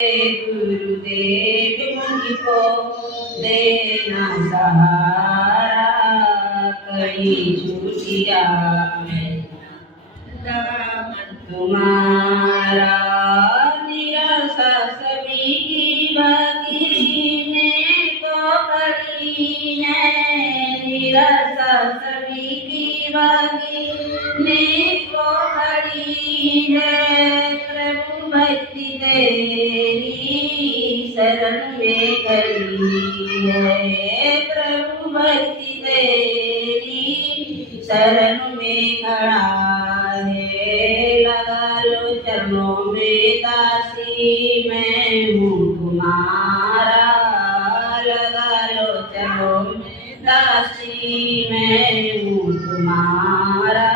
गुरुदेव मुझको देना सहारा, कहीं छूटिया दामन तुम्हारा। निराशा सभी की भगीने को करी है, निराशा सभी की भगीने को करी है। प्रभु भक्ति तेरी शरण में खड़ी है, प्रभु भक्ति तेरी शरण में खड़ा है। लगा लो चरणों में दासी मैं हूँ तुम्हारा, लगा लो चरणों में दासी मैं हूँ तुम्हारा।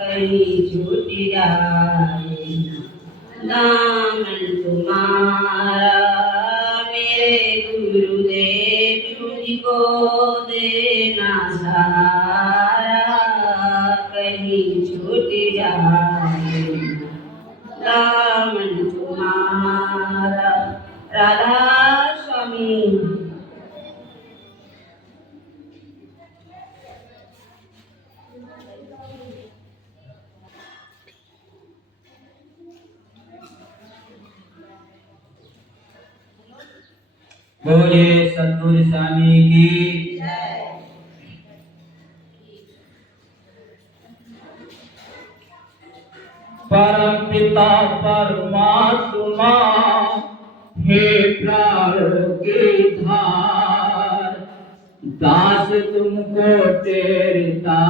कहीं छूट जाए दामन तुम्हारा, मेरे गुरुदेव मुझको देना सहारा, कहीं छूट जाए दामन तुम्हारा। राधा स्वामी। बोलिए सतगुरु स्वामी की जय। परम पिता परमात्मा हे प्राणों की धार, दास तुमको तेरता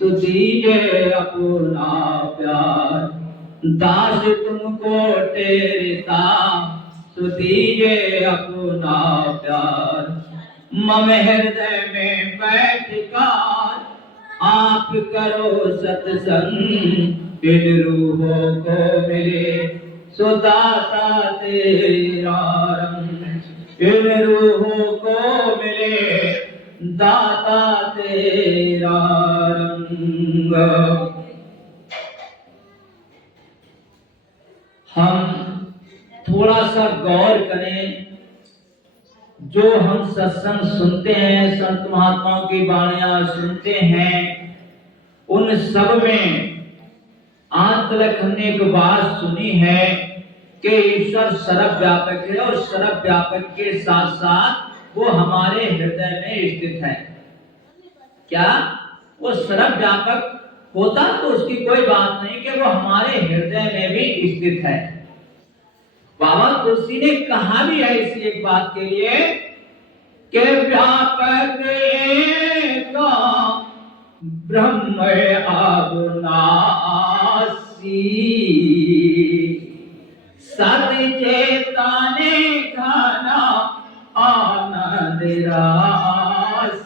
तो दीजिए अपना प्यार, दास तुमको तेरता तो दीजिए अपना प्यार। मम हृदय में बैठकर आप करो सत्संग, इन रूहों को मिले सो दाता तेरा रंग, इन रूहों को मिले दाता तेरा रंग। हम थोड़ा सा गौर करें, जो हम सत्संग सुनते हैं, संत महात्माओं की वाणियां सुनते हैं, उन सब में आज तक हमने एक बात सुनी है कि ईश्वर सर्वव्यापक है और सर्वव्यापक के साथ साथ वो हमारे हृदय में स्थित है। क्या वो सर्वव्यापक होता तो उसकी कोई बात नहीं कि वो हमारे हृदय में भी स्थित है। बाबा तुलसी ने कहा भी है इसी एक बात के लिए कि व्यापक का ब्रह्म अविनाशी, सदचेतने घन आनंद राशि,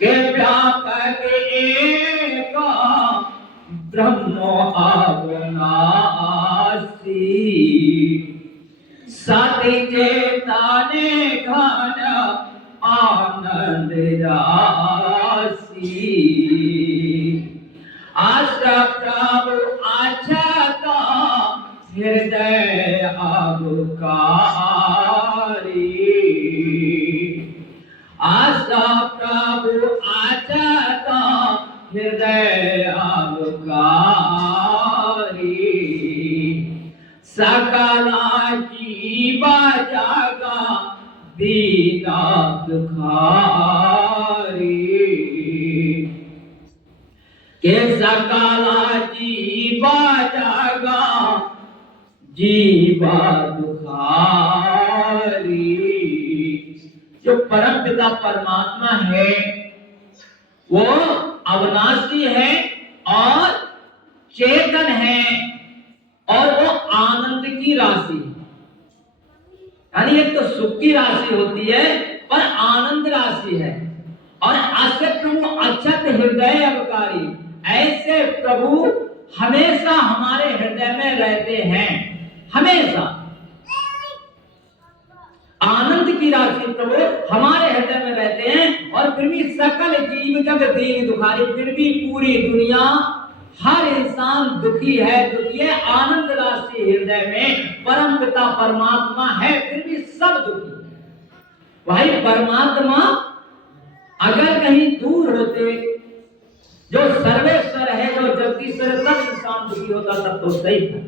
के व्यापक एक ब्रह्म अविनाशी, सदचेतने घन आनंद राशि। आशा प्रभु अच्छा हृदय अबकारी, आशा प्रभु अच्छा हृदय अबकारी, सकला जीवा जागा दीना दुखारी, के सकला जीवा जागा जीवा दुखारी। जो परम पिता परमात्मा है वो अविनाशी है और चेतन है और वो आनंद की राशि है। यानी एक तो सुख की राशि होती है पर आनंद राशि है। और अस्य प्रभु अक्षत हृदय अवकारी, ऐसे प्रभु हमेशा हमारे हृदय में रहते हैं, हमेशा आनंद की राशि प्रभु हमारे हृदय में रहते हैं। और फिर भी सकल जीव जब दीन दुखारी, फिर भी पूरी दुनिया हर इंसान दुखी है, आनंद राशि के हृदय में परम पिता परमात्मा है, फिर भी सब दुखी है। भाई परमात्मा अगर कहीं दूर होते, जो सर्वेश्वर है, जो जगदीश्वर, तब इंसान दुखी होता, तब तो सही था।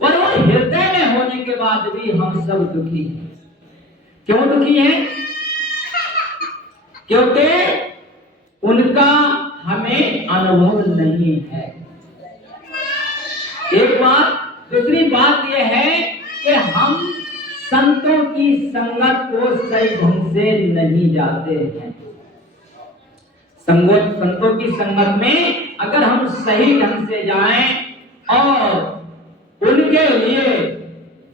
पर वो हृदय में होने के बाद भी हम सब दुखी हैं। क्यों दुखी हैं? क्योंकि उनका हमें अनुभव नहीं है, एक बात। दूसरी बात यह है कि हम संतों की संगत को सही ढंग से नहीं जाते हैं। संतों की संगत में अगर हम सही ढंग से जाएं और उनके लिए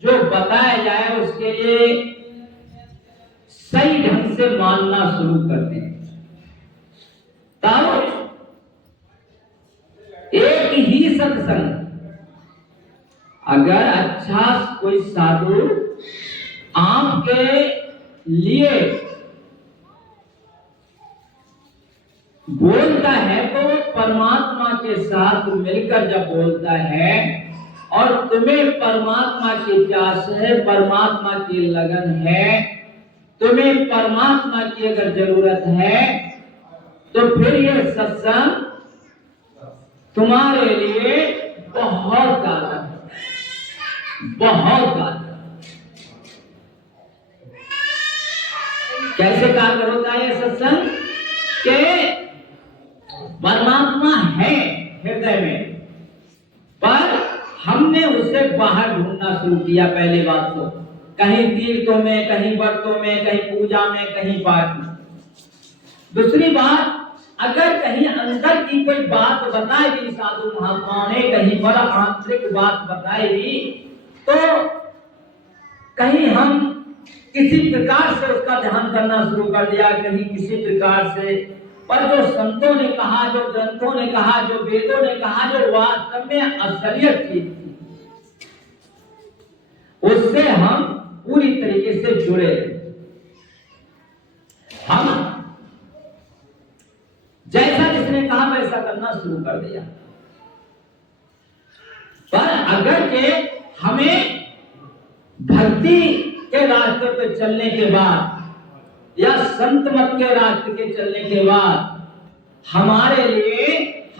जो बताया जाए उसके लिए सही ढंग से मानना शुरू कर दें, तब एक ही सत्संग, अगर अच्छा कोई साधु आपके लिए बोलता है तो वो परमात्मा के साथ मिलकर जब बोलता है और तुम्हें परमात्मा की प्यास है, परमात्मा की लगन है, तुम्हें परमात्मा की अगर जरूरत है, तो फिर यह सत्संग तुम्हारे लिए बहुत ज्यादा, बहुत ज्यादा। कैसे कार्य होता है सत्संग? के परमात्मा है हृदय में, पर हमने उसे बाहर ढूंढना शुरू किया। पहली बात तो कहीं तीर्थों में, कहीं व्रतों में, कहीं पूजा में, कहीं पाठ में। दूसरी बात, अगर कहीं अंदर की कोई बात बताई भी साधु महात्माओं ने, कहीं पर आंतरिक बात बताई भी, तो कहीं हम किसी प्रकार से उसका ध्यान करना शुरू कर दिया, कहीं किसी प्रकार से। पर जो संतों ने कहा, जो ग्रंथों ने कहा, जो वेदों ने कहा, जो वास्तव में असलियत चीज थी, उससे हम पूरी तरीके से जुड़े। हम जैसा जिसने कहा वैसा करना शुरू कर दिया। पर अगर के हमें भक्ति के रास्ते पे चलने के बाद या संत मत के रास्ते के चलने के बाद हमारे लिए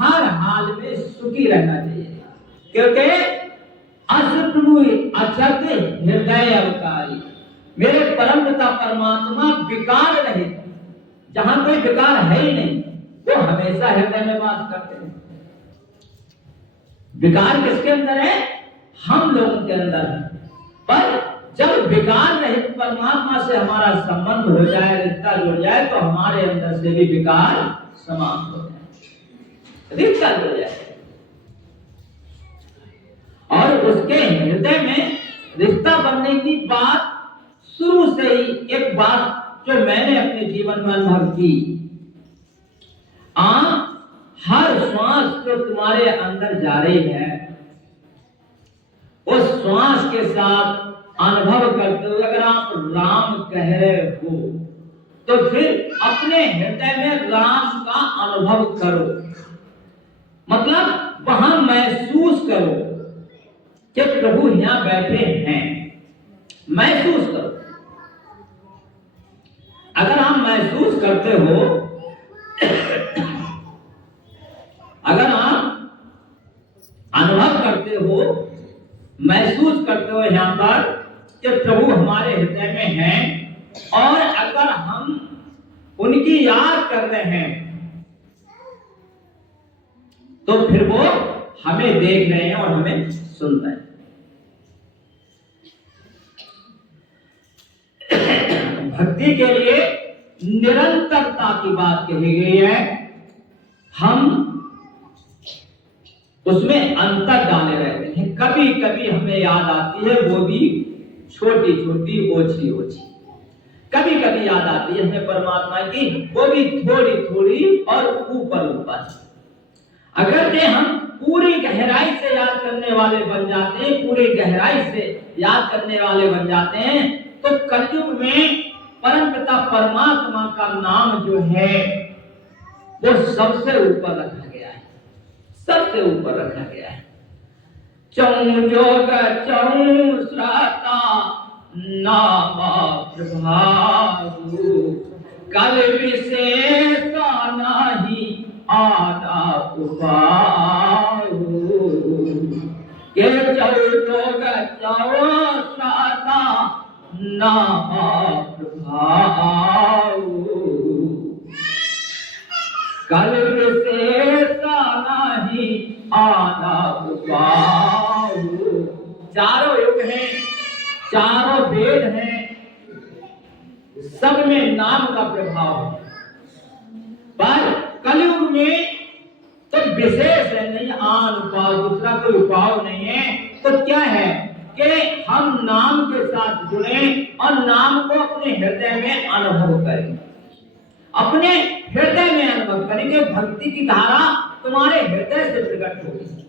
हर हाल में सुखी रहना चाहिए, क्योंकि अचट हृदय अवकारी, मेरे परम पिता परमात्मा विकार रहित, जहां कोई विकार है ही नहीं, वो हमेशा हृदय में वास करते हैं। विकार किसके अंदर है? हम लोगों के अंदर है। पर जब विकार रहित परमात्मा से हमारा संबंध हो जाए, रिश्ता जुड़ जाए, तो हमारे अंदर से भी विकार समाप्त हो जाए, रिश्ता जुड़ जाए। और उसके हृदय में रिश्ता बनने की बात शुरू से ही, एक बात जो मैंने अपने जीवन में अनुभव की, हर श्वास जो तुम्हारे अंदर जा रही है, उस श्वास के साथ अनुभव करते हुए अगर आप राम कह रहे हो, तो फिर अपने हृदय में राम का अनुभव करो। मतलब वहां महसूस करो कि प्रभु यहां बैठे हैं, महसूस करो। अगर आप महसूस करते हो, अगर आप अनुभव करते हो, महसूस करते हो यहां पर कि प्रभु हमारे हृदय में हैं, और अगर हम उनकी याद कर रहे हैं, तो फिर वो हमें देख रहे हैं और हमें सुन रहे हैं। भक्ति के लिए निरंतरता की बात कही गई है। हम उसमें अंतर डाले रहते हैं। कभी कभी हमें याद आती है, वो भी छोटी छोटी, ओछी ओछी। कभी कभी याद आती है हमें परमात्मा की, वो भी थोड़ी थोड़ी और ऊपर ऊपर। अगर के हम पूरी गहराई से याद करने वाले बन जाते हैं, पूरी गहराई से याद करने वाले बन जाते हैं, तो कलयुग में परमपिता परमात्मा का नाम जो है वो सबसे ऊपर रखा गया है, सबसे ऊपर रखा गया है। चौं जोग चौं श्राता नाम प्रभाऊ, कल विशेष नाही आना उपाऊ। के चौं जोग चौं श्राता नाम प्रभाऊ, कल विशेष नाही आना उपाऊ। चारों युग हैं, चारों वेद हैं, सब में नाम का प्रभाव है, पर कलयुग में तो विशेष है नहीं आन उपाय, दूसरा कोई उपाय नहीं है। तो क्या है कि हम नाम के साथ जुड़े और नाम को अपने हृदय में अनुभव करें, अपने हृदय में अनुभव करेंगे। भक्ति की धारा तुम्हारे हृदय से प्रकट होगी।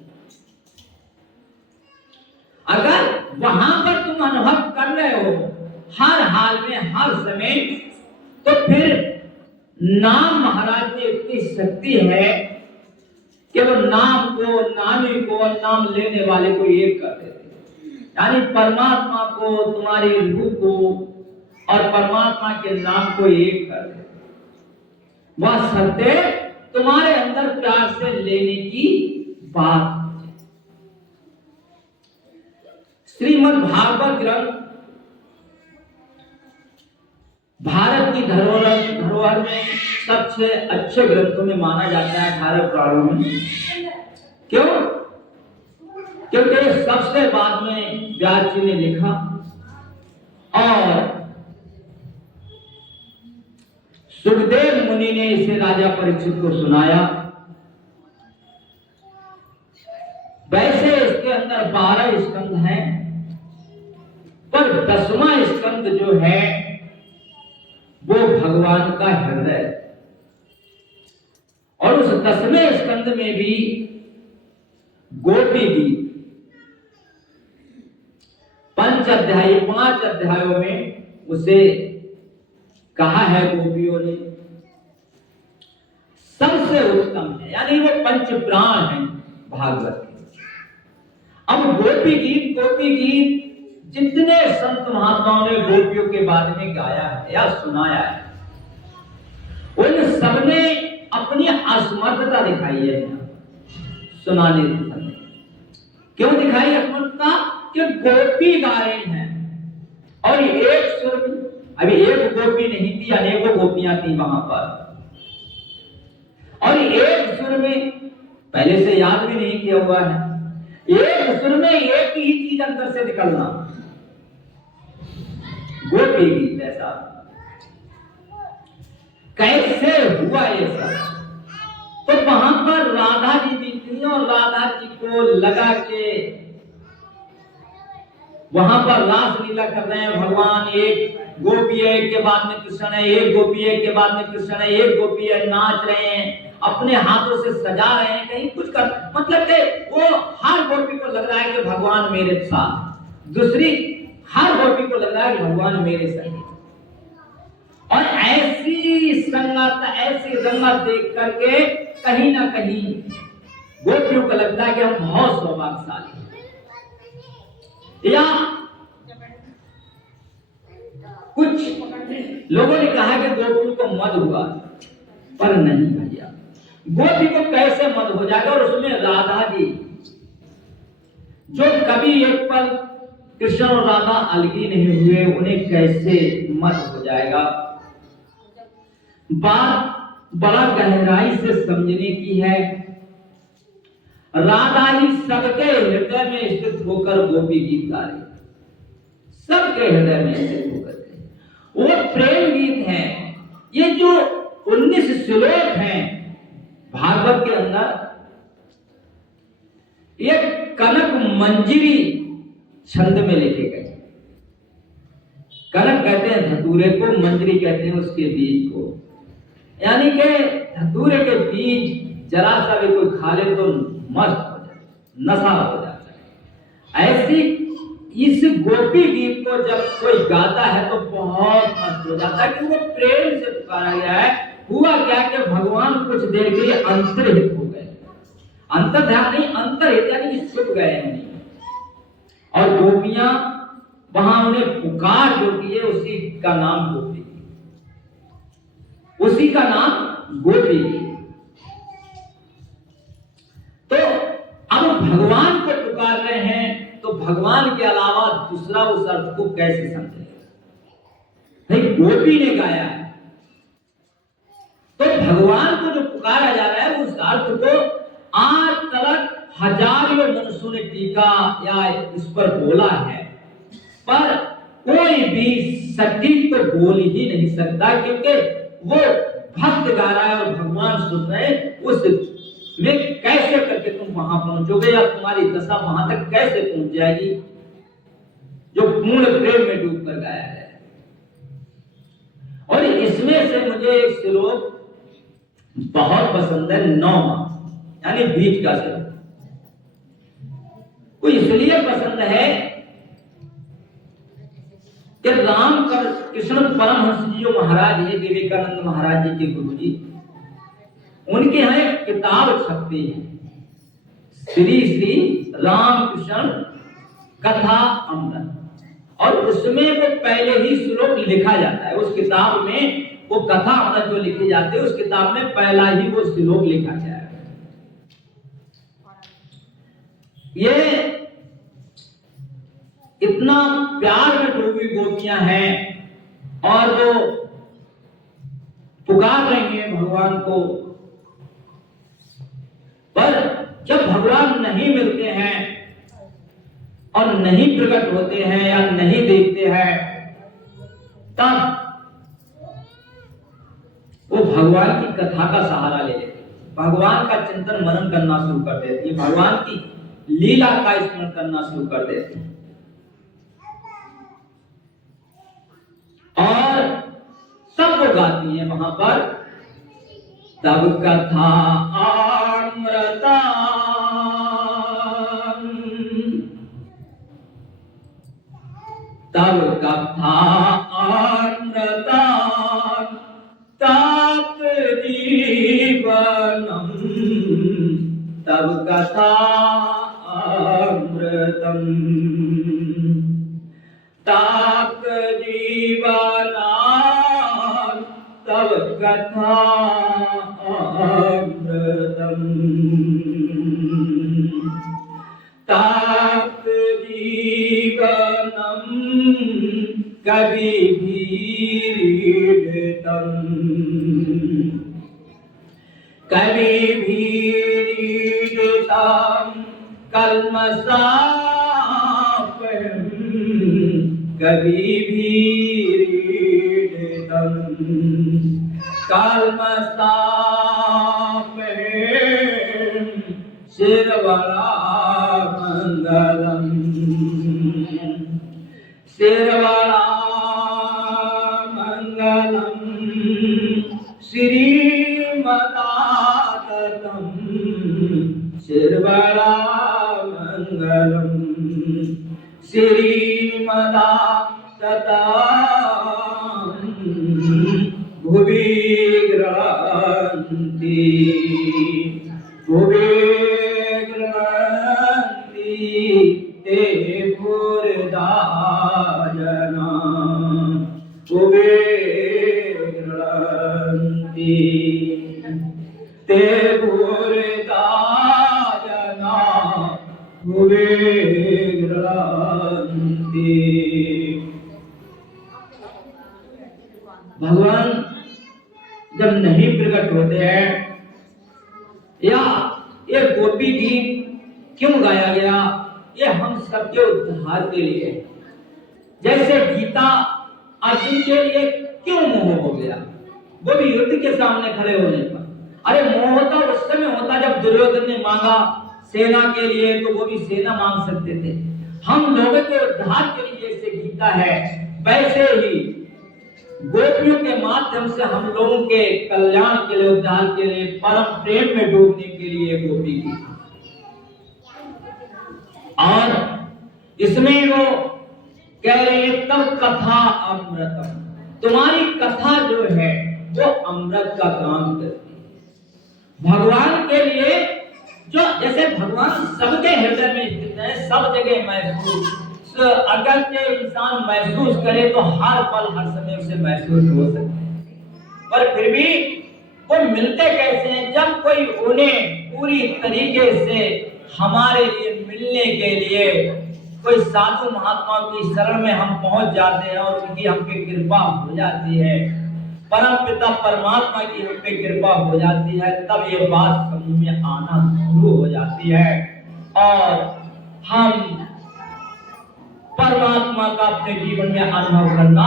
अगर वहां पर तुम अनुभव कर रहे हो हर हाल में हर समय, तो फिर नाम महाराज में इतनी शक्ति है कि वो नाम को, नामी को, नाम लेने वाले को एक कर देते, यानी परमात्मा को, तुम्हारी रूह को और परमात्मा के नाम को एक कर देते। वह सत्य तुम्हारे अंदर प्यार से लेने की बात। श्रीमद् भागवत ग्रंथ भारत की धरोहर में सबसे अच्छे ग्रंथों में माना जाता है, 18 पुराणों में। क्यों? क्योंकि सबसे बाद में व्यास जी ने लिखा और सुखदेव मुनि ने इसे राजा परीक्षित को सुनाया। वैसे इसके अंदर 12 स्कंद हैं, पर 10वां स्कंद जो है वो भगवान का हृदय, और उस 10वें स्कंद में भी गोपी गीत 5 अध्याय 5 अध्यायों में उसे कहा है गोपियों ने सबसे उत्तम है, यानी वो पंच प्राण हैं भागवत के। अब गोपी गीत जितने संत महात्माओं ने गोपियों के बारे में गाया है या सुनाया है, उन सबने अपनी असमर्थता दिखाई है सुनाने की समय। क्यों दिखाई असमर्थता? कि गोपी गा रही हैं और एक सुर में, अभी एक गोपी नहीं थी, अनेकों गोपियां थी वहां पर, और एक सुर में, पहले से याद भी नहीं किया हुआ है, एक सुर में एक ही चीज अंदर से निकलना, गोपी गीत। ऐसा कैसे हुआ ये सब? तो वहां पर राधा जी भी थी और राधा जी को लगा के वहां पर रास लीला कर रहे हैं भगवान। एक गोपी है, एक के बाद में कृष्ण है, एक गोपी है, एक के बाद में कृष्ण है, एक गोपी है, नाच रहे हैं, अपने हाथों से सजा रहे हैं, कहीं कुछ कर, मतलब कि वो हर गोपी को लग रहा है कि भगवान मेरे साथ, दूसरी हर गोपी को लग रहा है कि भगवान मेरे साथ। और ऐसी संगत, ऐसी रंगत देख करके कहीं ना कहीं गोपियों को लगता है कि हम बहुत सौभाग्यशाली हैं। या कुछ लोगों ने कहा कि गोपियों को मद हुआ, पर नहीं भैया, गोपी को कैसे मद हो जाएगा? और उसमें राधा जी जो कभी एक पल कृष्ण और राधा अलगी नहीं हुए, उन्हें कैसे मद हो जाएगा? बात बड़ा गहराई से समझने की है। राधा जी सबके हृदय में स्थित होकर गोपी गीत गा रही, सबके हृदय में स्थित होकर वो प्रेम गीत है। ये जो 19 श्लोक हैं भागवत के अंदर, ये कनक मंजरी छंद में लिखे गए। कनक कहते हैं धतूरे को, मंजरी कहते हैं उसके बीज को, यानी कि धतूरे के बीज जरा सा भी कोई खा ले तो मस्त हो जाए, नशा हो जाता है। ऐसी इस गोपी गीत को जब कोई गाता है तो बहुत मस्त हो जाता है, कि वो प्रेम से पुकारा गया है। हुआ क्या कि भगवान कुछ देर के लिए अंतर्हित हो गए, अंतर्ध्यान नहीं, अंतर्हित यानी छुप गए हैं। और गोपियां वहां उन्हें पुकार जो की है उसी का नाम गोपी, उसी का नाम गोपी। तो अब भगवान को पुकार रहे हैं तो भगवान के अलावा दूसरा उस अर्थ को कैसे समझेगा? भाई गोपी ने गाया है तो भगवान को जो पुकारा जा रहा है उस अर्थ को आज तक हजारों मनुष्यों ने टीका या इस पर बोला है, पर कोई भी सटीक तो बोल ही नहीं सकता, क्योंकि वो भक्त गा रहा है और भगवान सुन रहे हैं। उस में कैसे करके तुम वहां पहुंचोगे या तुम्हारी दशा वहां तक कैसे पहुंच जाएगी जो पूर्ण प्रेम में डूब कर गाया है। और इसमें से मुझे एक श्लोक बहुत पसंद है, 9वां यानी बीच का श्लोक। वो इसलिए पसंद है कि राम कृष्ण परमहंस जी जो महाराज है, विवेकानंद महाराज जी के गुरु जी, उनके यहाँ एक किताब छपती है, श्री श्री रामकृष्ण कथा अमृत, और उसमें वो पहले ही श्लोक लिखा जाता है। उस किताब में वो कथा अमृत जो लिखी जाती है उस किताब में पहला ही वो श्लोक लिखा गया है। ये इतना प्यार में डूबी गोपियां हैं और वो पुकार रही हैं भगवान को, पर जब भगवान नहीं मिलते हैं और नहीं प्रकट होते हैं या नहीं देखते हैं, तब वो भगवान की कथा का सहारा ले लेते हैं, भगवान का चिंतन मनन करना शुरू कर देती है, भगवान की लीला का स्मरण करना शुरू कर देते हैं। और सब वो गाती हैं वहां पर, तब कथा अमृता, तब कथा अमृता, तप जीवनम, तब कथा अमृतम, तप जीवना, तब कथा अमृतम, तप जीवनम कवि भीरितम, कवि भीरितम कल्मषापहं, कवि भीरितम कल्मषापहं, श्रवणामंगलम, श्रवणामंगलम श्रीमदाततम, श्रवणामंगलम श्रीमदाततम, भुवि गृह्णन्ति, भुवि गृह्णन्ति ते भूरिदा जना, भुवि गृह्णन्ति ते भूरिदा जना, भुवि गृह्णन्ति। भगवान जब नहीं प्रकट होते हैं, या ये गोपी गीत क्यों गाया गया, ये हम सबके उद्धार के लिए। जैसे गीता अर्जुन के लिए क्यों मोह हो गया, वो भी युद्ध के सामने खड़े होने पर। अरे मोह तो उस समय होता जब दुर्योधन ने मांगा सेना के लिए, तो वो भी सेना मांग सकते थे। हम लोगों के उद्धार के लिए जैसे गीता है, वैसे ही गोपियों के माध्यम से हम लोगों के कल्याण के लिए, उद्धार के लिए, परम प्रेम में डूबने के लिए गोपी गीत। और इसमें वो कह रहे हैं तब कथा अमृतम, तुम्हारी कथा जो है वो अमृत का काम करती है। भगवान के लिए जो, जैसे भगवान सबके हृदय में स्थित है, सब जगह महसूस अगर के इंसान महसूस करे तो हर पल हर समय उसे महसूस हो सकते हैं, पर फिर भी वो मिलते कैसे हैं? जब कोई उन्हें पूरी तरीके से हमारे लिए मिलने के लिए कोई साधु महात्माओं की शरण में हम पहुंच जाते हैं और उनकी हम पे कृपा हो जाती है, परम पिता परमात्मा की हम पे कृपा हो जाती है, तब ये बात समझ में आना शुरू हो जाती है और हम परमात्मा का अपने जीवन में अनुभव करना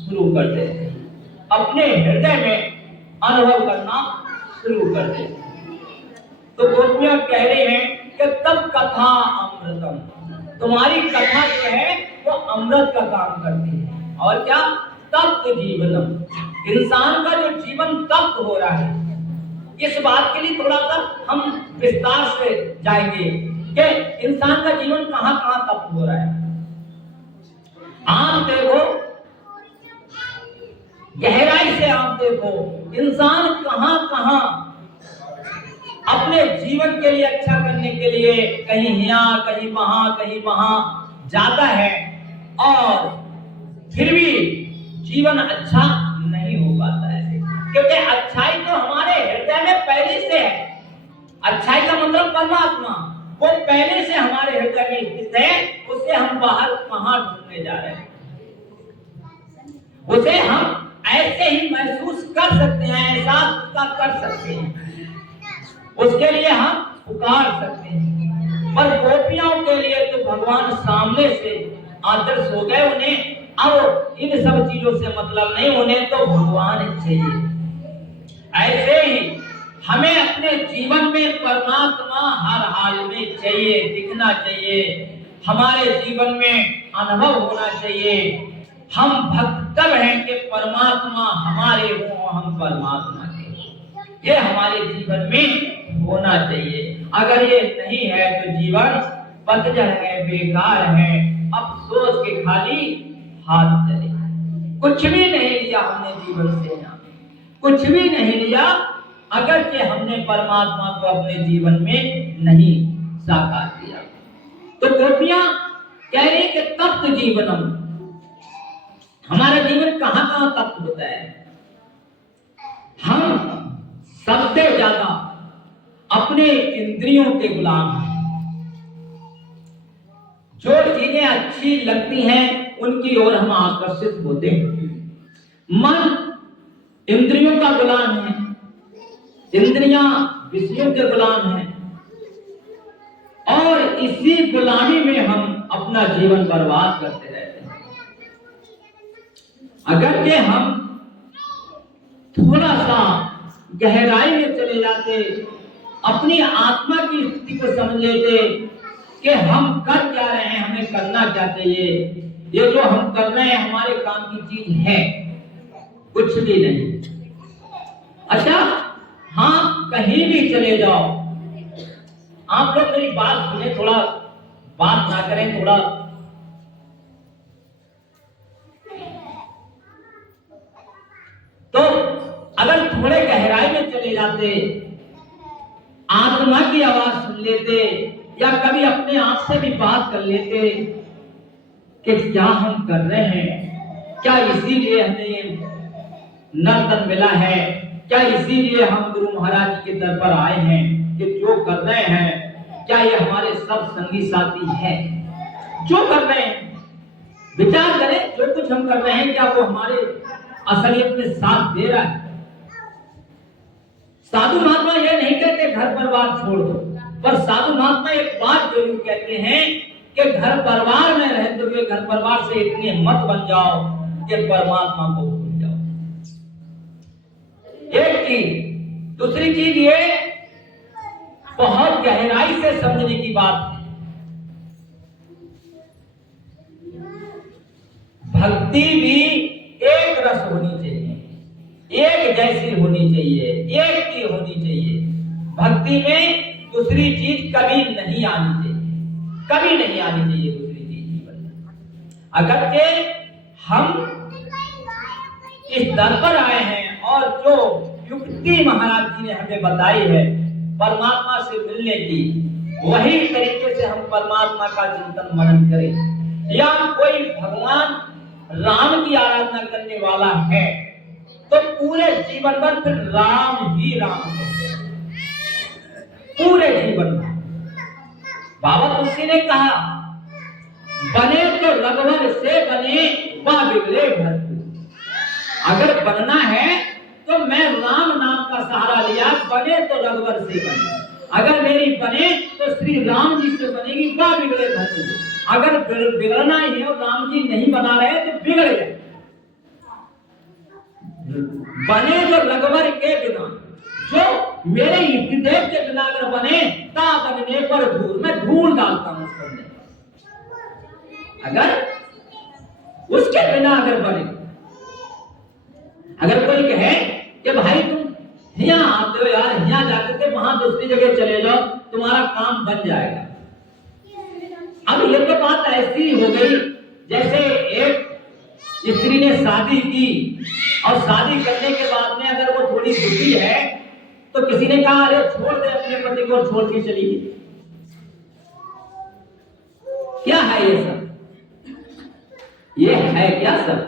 शुरू कर देते हैं, अपने हृदय में अनुभव करना शुरू कर देते हैं। तो गोपियां कह रही हैं कि तब कथा अमृतम, तुम्हारी कथा जो है वो अमृत का काम करती है। और क्या? तप्त जीवनम, इंसान का जो जीवन तप्त हो रहा है, इस बात के लिए थोड़ा सा हम विस्तार से जाएंगे कि इंसान का जीवन कहां कहां तप्त हो रहा है। आप देखो, गहराई से आप देखो, इंसान कहां कहां अपने जीवन के लिए अच्छा करने के लिए कहीं यहाँ कहीं वहां जाता है और फिर भी जीवन अच्छा नहीं हो पाता है, क्योंकि अच्छाई तो हमारे हृदय में पहले से है। अच्छाई का मतलब परमात्मा, वो पहले से हमारे हृदय में स्थित है, उसे हम बाहर कहां ढूंढने जा रहे हैं? उसे हम ऐसे ही महसूस कर सकते हैं, एहसास उसका कर सकते हैं, उसके लिए हम पुकार सकते हैं। पर गोपियों के लिए तो भगवान सामने से आदर्श हो गए, उन्हें अब इन सब चीजों से मतलब नहीं, उन्हें तो भगवान चाहिए। ऐसे ही हमें अपने जीवन में परमात्मा हर हाल में चाहिए, दिखना चाहिए, हमारे जीवन में अनुभव होना चाहिए। हम भक्त तब हैं कि परमात्मा हमारे हो, हम परमात्मा के, ये हमारे जीवन में होना चाहिए। अगर ये नहीं है तो जीवन पतझड़ है, बेकार है, अफसोस के खाली हाथ चले, कुछ भी नहीं लिया हमने जीवन से, कुछ भी नहीं लिया अगर कि हमने परमात्मा को अपने जीवन में नहीं साकार किया। तो गोपियां कह रही कि तप्त जीवनम, हमारा जीवन कहां कहां तप्त होता है? हम सबसे ज्यादा अपने इंद्रियों के गुलाम हैं। जो चीजें अच्छी लगती हैं उनकी ओर हम आकर्षित होते हैं। मन इंद्रियों का गुलाम है, इंद्रियां विषयों के गुलाम हैं और इसी गुलामी में हम अपना जीवन बर्बाद करते रहते हैं। अगर के हम थोड़ा सा गहराई में चले जाते, अपनी आत्मा की स्थिति को समझ लेते कि हम कर क्या रहे हैं, हमें करना क्या चाहिए, ये जो हम कर रहे हैं हमारे काम की चीज है, कुछ भी नहीं। अच्छा, हाँ, कहीं भी चले जाओ, आप लोग मेरी बात सुने, थोड़ा बात ना करें, थोड़ा तो अगर थोड़े गहराई में चले जाते, आत्मा की आवाज सुन लेते या कभी अपने आप से भी बात कर लेते कि क्या हम कर रहे हैं, क्या इसीलिए हमें नर्तन मिला है, क्या इसीलिए हम गुरु महाराज जी के दर पर आए हैं कि जो कर रहे हैं क्या ये हमारे सब संगी साथी हैं जो कर रहे हैं? विचार करें, जो कुछ हम कर रहे हैं क्या वो हमारे असलियत में साथ दे रहा है? साधु महात्मा ये नहीं कहते घर परिवार छोड़ दो, पर साधु महात्मा एक बात जरूर कहते हैं कि घर परिवार में रहते हुए घर परिवार से इतने मत बन जाओ कि परमात्मा को भूल जाओ। एक चीज, दूसरी चीज ये बहुत गहराई से समझने की बात है, भक्ति भी एक रस होनी चाहिए, एक जैसी होनी चाहिए, एक की होनी चाहिए। भक्ति में दूसरी चीज कभी नहीं आनी चाहिए, कभी नहीं आनी चाहिए दूसरी चीज जीवन में। अगर के हम इस दर पर आए हैं और जो युक्ति महाराज जी ने हमें बताई है परमात्मा से मिलने की, वही तरीके से हम परमात्मा का चिंतन मनन करें, या कोई भगवान राम की आराधना करने वाला है तो पूरे जीवन भर फिर राम ही राम है, पूरे जीवन भर। बाबा तुलसी ने कहा बने तो रघुवर से बने वा बिगड़े भरपूर। अगर बनना है तो मैं राम नाम का सहारा लिया, बने तो रघुवर से बने। अगर मेरी बने तो श्री राम जी से बनेगी वा बिगड़े भरपूर। अगर बिगड़ना ही है और राम जी नहीं बना रहे तो बिगड़ जाए। बने जो रघुवर के बिना, जो मेरे इष्टदेव के बिना अगर बने ता बनने पर धूल, मैं धूल डालता हूं उस बंदे। अगर उसके बिना अगर बने, अगर कोई कहे कि भाई तुम यहाँ आते हो यार, यहाँ जाते थे वहां दूसरी जगह चले जाओ तुम्हारा काम बन जाएगा। अब ये तो बात ऐसी हो गई जैसे एक स्त्री ने शादी की और शादी करने के बाद में अगर वो थोड़ी दुखी है तो किसी ने कहा अरे छोड़ दे अपने पति को और छोड़ के चली गई। क्या है ये सब? ये है क्या सब?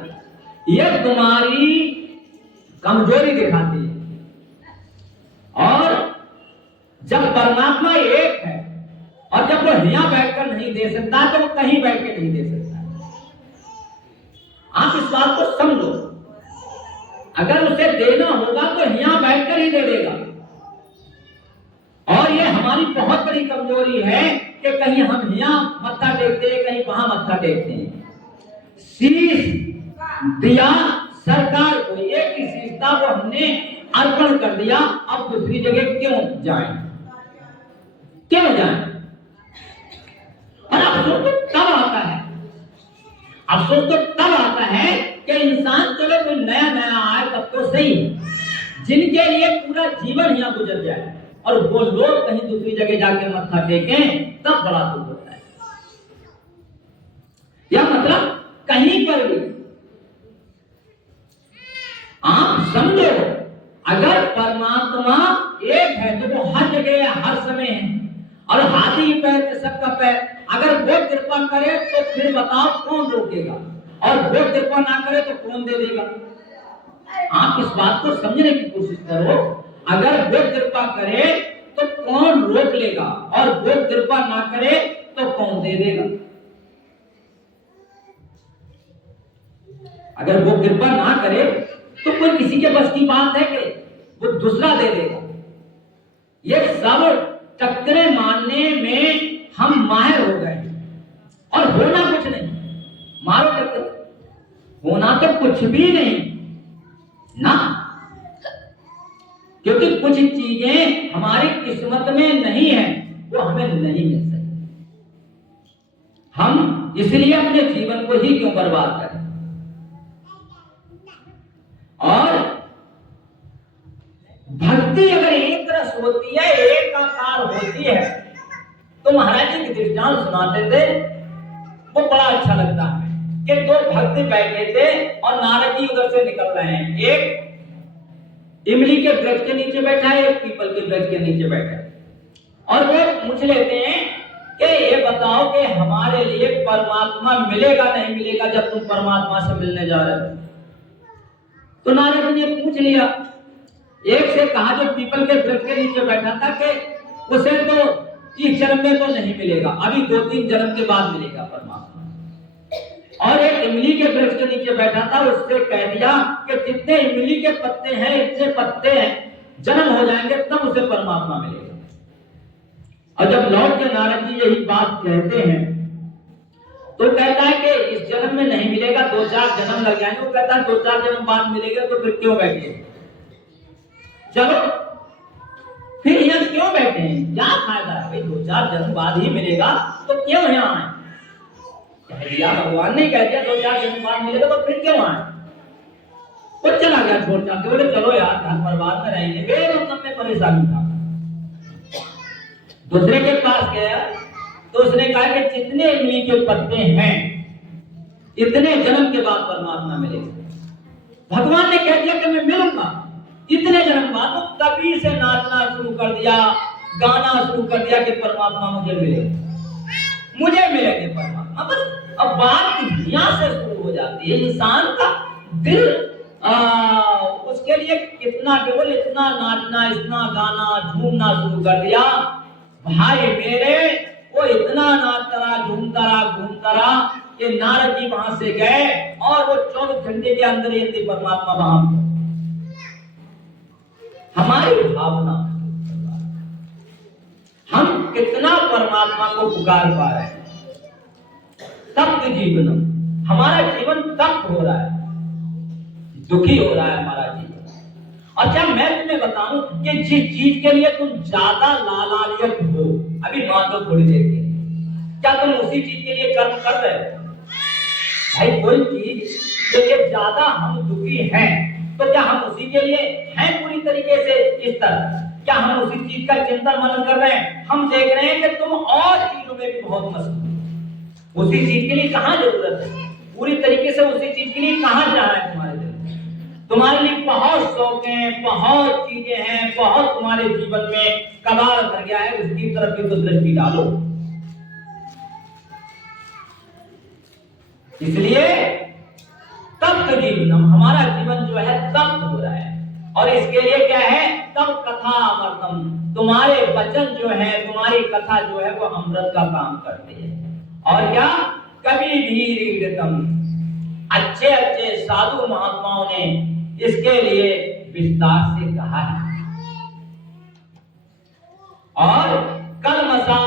ये तुम्हारी कमजोरी दिखाती है। और जब परमात्मा एक है और जब वो यहाँ बैठकर नहीं दे सकता तो वो कहीं बैठ के नहीं दे सकता। आप इस बात को समझो, अगर उसे देना होगा तो यहाँ बैठकर ही दे देगा। और ये हमारी बहुत बड़ी कमजोरी है कि कहीं हम यहाँ मत्था टेकते हैं, कहीं वहां मत्था टेकते हैं। शीश दिया सरकार को, ये की शीशता वो हमने अर्पण कर दिया, अब दूसरी जगह क्यों जाएं? क्यों जाएं? और अफसोस तो तब आता है, अफसोस तो तब आता है कि इंसान चलो कोई नया नया आए तब तो सही, जिनके लिए पूरा जीवन यहाँ गुजर जाए और वो लोग कहीं दूसरी जगह जाके मत्था टेकें तब बड़ा दुख होता है। या मतलब कहीं पर भी आप समझो, अगर परमात्मा एक है तो वो हर जगह है, हर समय है। और हाथी पैर में सबका पैर, अगर वो कृपा करे तो फिर बताओ कौन रोकेगा, और वो कृपा ना करे तो कौन दे देगा? आप इस बात को समझने की कोशिश करो। अगर वो कृपा करे तो कौन रोक लेगा, और वो कृपा ना करे तो कौन दे देगा? अगर वो कृपा ना करे तो कोई किसी के बस की बात है कि वो दूसरा दे देगा। ये सब टक्करे मारने में हम माहिर हो गए और होना कुछ नहीं। मारो टक्कर, होना तो कुछ भी नहीं ना, क्योंकि कुछ चीजें हमारी किस्मत में नहीं है, वो हमें नहीं मिल सकती। हम इसलिए अपने जीवन को ही क्यों बर्बाद करें? और भक्ति अगर एक रस होती है, एक आकार होती है, तो महाराज जी के दृष्टांत सुनाते थे, वो बड़ा अच्छा लगता है कि दो भक्त बैठे थे और नारद जी उधर से निकल रहे हैं। एक इमली के वृक्ष के नीचे बैठा है, एक पीपल के वृक्ष के नीचे बैठा है, और वो पूछ लेते हैं कि ये बताओ कि हमारे लिए परमात्मा मिलेगा नहीं मिलेगा जब तुम परमात्मा से मिलने जा रहे हो? तो नारद जी ने पूछ लिया, एक से कहा जो पीपल के वृक्ष के नीचे बैठा था कि उसे तो इस जन्म में तो नहीं मिलेगा, अभी 2-3 जन्म के बाद मिलेगा परमात्मा। और एक इमली के वृक्ष के नीचे बैठा था, उससे कह दिया कि जितने इमली के पत्ते हैं इतने पत्ते हैं, जन्म हो जाएंगे तब उसे परमात्मा मिलेगा। और जब लौट के नारद जी यही बात कहते हैं तो कहता है कि इस जन्म में नहीं मिलेगा, 2-4 जन्म लग जाएंगे। वो कहता है 2-4 जन्म बाद मिलेगा तो फिर क्यों बैठे? चलो फिर यहाँ क्यों बैठे हैं? क्या फायदा है भाई, 2-4 जन्म बाद ही मिलेगा तो क्यों यहाँ आए? कह दिया भगवान ने, कह दिया 2-4 जन्म बाद मिलेगा तो फिर क्यों आए? वो चला गया छोड़ के, बोले चलो यार घर बर्बाद में रहेंगे, मेरे मतलब में परेशानी था। दूसरे के पास गया तो उसने कहा कि जितने इमली के पत्ते हैं इतने जन्म के बाद परमात्मा मिलेगा। भगवान ने कह दिया कि मैं मिलूंगा इतने जन्म बाद। तो तभी से नाचना शुरू कर दिया, गाना शुरू कर दिया कि परमात्मा मुझे मिलेगा, मुझे मिलेंगे परमात्मा। बस अब बात यहाँ से शुरू हो जाती है। इंसान का दिल उसके लिए कितना, केवल इतना नाचना, इतना गाना, झूमना शुरू कर दिया। भाई मेरे, वो इतना नाचता रहा, घूमता रहा कि नारद जी वहां से गए और वो 24 घंटे के अंदर यदि परमात्मा वहां, हमारी भावना, हम कितना परमात्मा को पुकार पा रहे हैं। तप्त जीवनम, हमारा जीवन तप्त हो रहा है, दुखी हो रहा है हमारा जीवन। अच्छा मैं तुम्हें बताऊं कि जिस चीज के लिए तुम ज्यादा लालायित हो, अभी मान लो थोड़ी देर के, क्या तुम उसी चीज के लिए कर्म कर रहे हो? भाई कोई चीज के लिए ज्यादा हम दुखी हैं, तो क्या हम उसी के लिए हैं पूरी तरीके से इस तरह? क्या हम उसी चीज का चिंतन मनन कर रहे हैं? हम देख रहे हैं कि तुम और चीजों में भी बहुत मस्त हो, उसी चीज के लिए कहां जरूरत है? पूरी तरीके से उसी चीज के लिए कहां जाना है तुम्हारे दिल में? तुम्हारे लिए बहुत शौक हैं, बहुत चीजें हैं, बहुत तुम्हारे जीवन में कबाड़ भर गया है, उसकी तरफ भी तो दृष्टि डालो। इसलिए तप्त जीवनम, हमारा जीवन जो है तप्त हो रहा है, और इसके लिए क्या है? तब कथा अमृतम, तुम्हारे वचन जो है, तुम्हारी कथा जो है वो अमृत का काम करती है। और क्या? कभी भी रीडतम, अच्छे अच्छे साधु महात्माओं ने इसके लिए विस्तार से कहा है। और कलमसा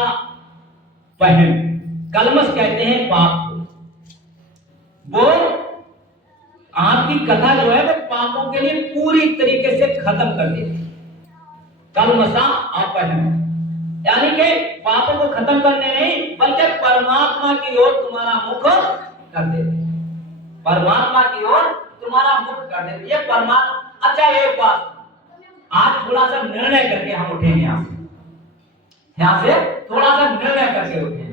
वहम, कलमस कहते हैं पाप को, वो आपकी कथा जो है वो पापों के लिए पूरी तरीके से खत्म कर देती है। कलमसा अपहम, यानी कि पापों को खत्म करने नहीं बल्कि परमात्मा की ओर तुम्हारा मुख कर देती है, परमात्मा की ओर तुम्हारा मुख कर देती है। परमात्मा, अच्छा एक बात, आज थोड़ा सा निर्णय करके हम उठेंगे, यहाँ से थोड़ा सा निर्णय करके उठेंगे।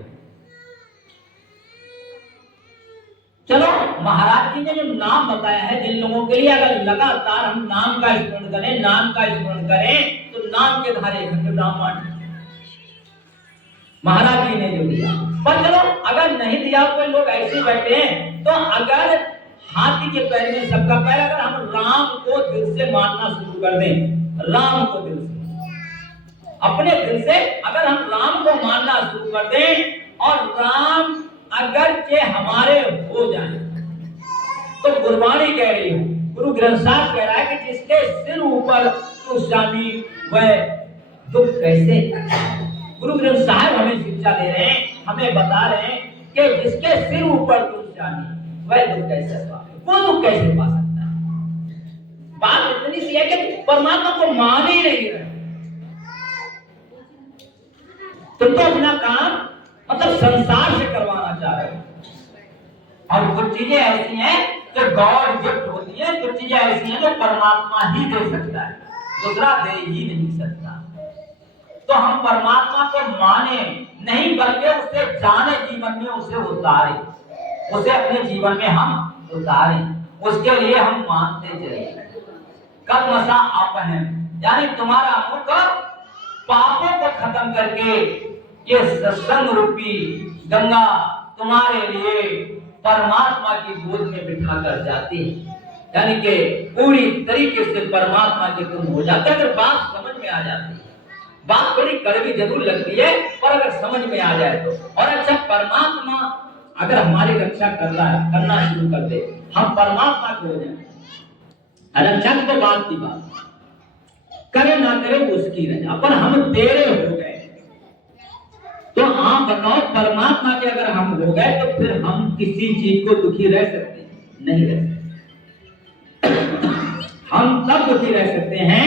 चलो महाराज जी ने जो नाम बताया है, जिन लोगों के लिए अगर लगातार हम नाम का स्मरण करें, नाम का स्मरण करें, तो नाम के धारे ब्राह्मण महाराज जी ने जो दिया। पर चलो अगर नहीं दिया, कोई लोग ऐसे बैठे हैं, तो अगर हाथी के पैर में सबका पैर, अगर हम राम को दिल से मानना शुरू कर दें, राम को दिल से, अपने दिल से अगर हम राम को मानना शुरू कर दें, और राम अगर के हमारे हो जाए, तो गुरबाणी कह रही हो, गुरु ग्रंथ साहब कह रहा है कि जिसके सिर ऊपर तू स्वामी वह दुख कैसे। गुरु ग्रंथ साहब हमें शिक्षा दे रहे हैं, हमें बता रहे हैं कि जिसके सिर ऊपर तू स्वामी वह दुख कैसे पा, वो दुख कैसे पा सकता है। बात इतनी सी है कि परमात्मा को मान ही नहीं रहे, तुम तो अपना काम मतलब संसार से करवाना चाह रहे हो। और कुछ चीजें ऐसी हैं जो गॉड गिफ्ट होती है, कुछ चीजें ऐसी हैं जो परमात्मा ही दे सकता है, दूसरा दे ही नहीं सकता। तो हम परमात्मा को माने नहीं बल्कि उसे जाने, जीवन में उसे उतारे, उसे अपने जीवन में हम उतारें, उसके लिए हम मानते चले। कलमसा अपहम, यानी तुम्हारा मुख पापों को खत्म करके ये सत्संग रूपी गंगा तुम्हारे लिए परमात्मा की गोद में बिठा कर जाती है, यानी कि पूरी तरीके से परमात्मा के तुम हो जाते। अगर बात समझ में आ जाती है, बात थोड़ी कड़वी जरूर लगती है, पर अगर समझ में आ जाए तो। और अच्छा परमात्मा अगर हमारी रक्षा कर रहा है, करना शुरू कर दे, हम परमात्मा को हो जाए। अच्छा तो बात की बात, करे ना करे उसकी रजा, पर हम तेरे हो गए, तो आप बताओ परमात्मा के अगर हम हो गए तो फिर हम किसी चीज को दुखी रह सकते नहीं रह सकते। हम तब दुखी रह सकते हैं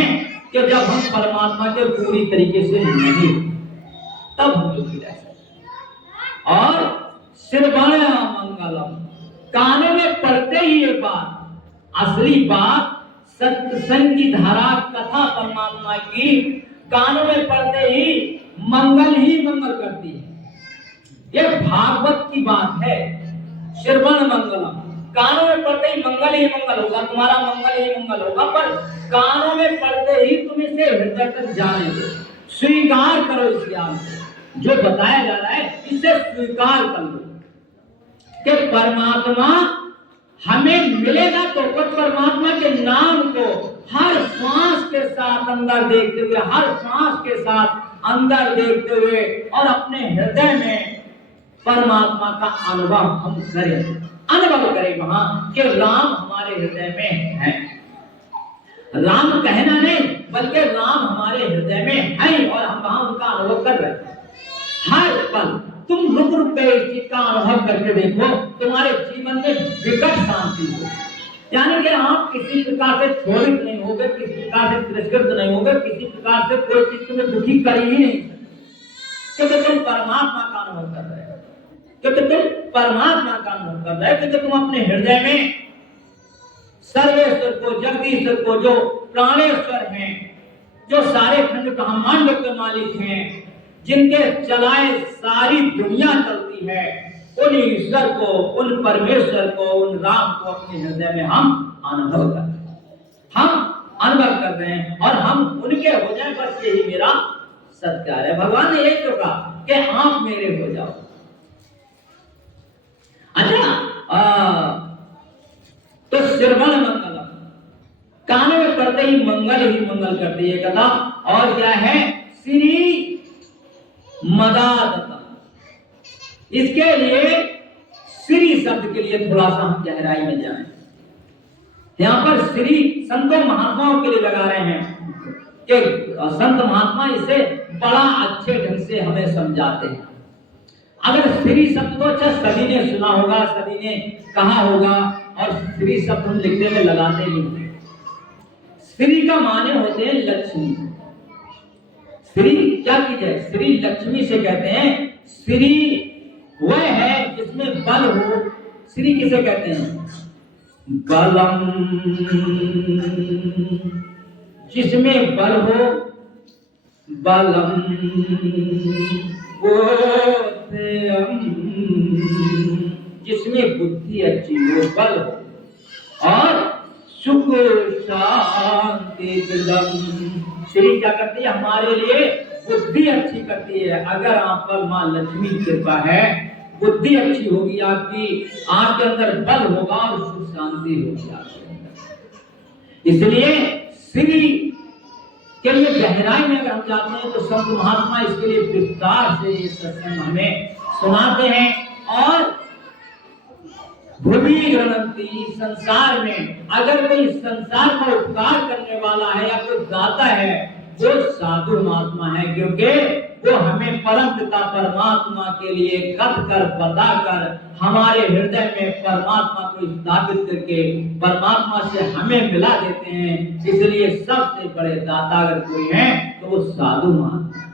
कि जब हम परमात्मा के पूरी तरीके से नहीं, तब हम दुखी रह सकते हैं। और श्रवण मंगलम, कानों में पड़ते ही ये बात, असली बात सत्संग की धारा, कथा परमात्मा की कानों में पड़ते ही मंगल ही मंगल करती है। ये भागवत की बात है। श्रवण मंगलम, कानों में पड़ते ही मंगल होगा, तुम्हारा मंगल ही मंगल होगा। पर कानों में पड़ते ही तुम इसे हृदय तक जाने दो, स्वीकार करो इस ज्ञान को, जो बताया जा रहा है इसे स्वीकार कर लो। कि परमात्मा हमें मिलेगा तो उस परमात्मा के नाम को हर श्वास के साथ अंदर देखते हुए, हर श्वास के साथ अंदर देखते हुए और अपने हृदय में परमात्मा का अनुभव हम करें, अनुभव करें वहां कि राम हमारे हृदय में है। राम कहना नहीं बल्कि राम हमारे हृदय में है और हम वहां उनका अनुभव कर रहे हैं। हर पल तुम रुक रुक के इस चीज का अनुभव करके देखो, तुम्हारे जीवन में विकट शांति हो, यानी कि आप किसी प्रकार से शोषित नहीं होगे, किसी प्रकार से तिरस्कृत नहीं होगे, किसी प्रकार से कोई चीज तुम्हें दुखी कर ही नहीं, क्योंकि तुम परमात्मा का अनुभव कर रहे हो, क्योंकि तुम परमात्मा का अनुभव कर रहे हो, क्योंकि तुम अपने हृदय में सर्वेश्वर को, जगदीश्वर को, जो प्राणेश्वर हैं, जो सारे खंड ब्रह्मांड के मालिक हैं, जिनके चलाए सारी दुनिया चलती है, उन ईश्वर को, उन परमेश्वर को, उन राम को अपने हृदय में हम अनुभव कर रहे हैं, हम अनुभव कर रहे हैं और हम उनके हो जाए, बस यही मेरा सत्कार है। भगवान ने यही तो कहा कि आप मेरे हो जाओ। अच्छा, तो श्रवण मंगलम, कान में पड़ते ही मंगल ही मंगल करती है कथा। और क्या है? श्री मदादता। इसके लिए श्री शब्द के लिए थोड़ा सा हम गहराई में जाएं। यहां पर श्री संतों महात्माओं के लिए लगा रहे हैं कि संत महात्मा इसे बड़ा अच्छे ढंग से हमें समझाते हैं। अगर श्री शब्द को अच्छा सभी ने सुना होगा, सभी ने कहा होगा, और श्री शब्द हम लिखने में लगाते नहीं हैं। श्री का माने होते हैं लक्ष्मी। श्री क्या चीज है? श्री लक्ष्मी से कहते हैं। श्री वह है जिसमें बल हो। श्री किसे कहते हैं? बलम, जिसमें बल हो, बलम जिसमें बुद्धि अच्छी हो, बल हो, और सुख शांति दम। श्री क्या करती है? हमारे लिए बुद्धि अच्छी करती है। अगर आप पर मां लक्ष्मी की कृपा है, बुद्धि अच्छी होगी आपकी, आपके अंदर बल होगा और सुख शांति होगी आपके अंदर। इसलिए श्री के लिए गहराई में अगर हम जाते हैं तो संत महात्मा इसके लिए विस्तार से ये सत्संग हमें सुनाते हैं। और भूमि गणंती, संसार में अगर कोई संसार का उपकार करने वाला है या कोई दाता है, वो साधु महात्मा है, क्योंकि वो हमें परम पिता परमात्मा के लिए कथ कर बताकर हमारे हृदय में परमात्मा को स्थापित करके परमात्मा से हमें मिला देते हैं। इसलिए सबसे बड़े दाता अगर कोई है तो वो साधु महात्मा है।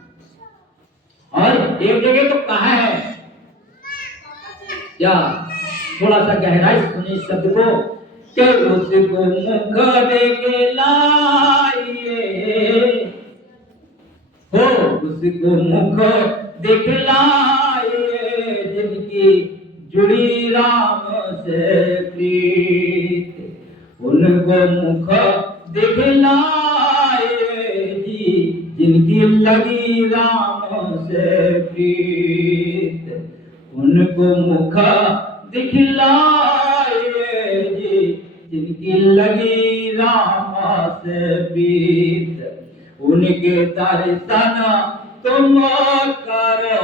और एक जगह तो कहा है, या थोड़ा सा गहराई सुनिए शब्द को, कि उसको मुख देके लाइए हो, उसको मुख दिखलाए जिनकी जुड़ी राम से प्रीत, उनको मुख दिखलाए जी जिनकी लगी राम से प्रीत, उनको मुख दिखलाए जी जिनकी लगी राम से प्रीत, उनके दर्शन तुम करो,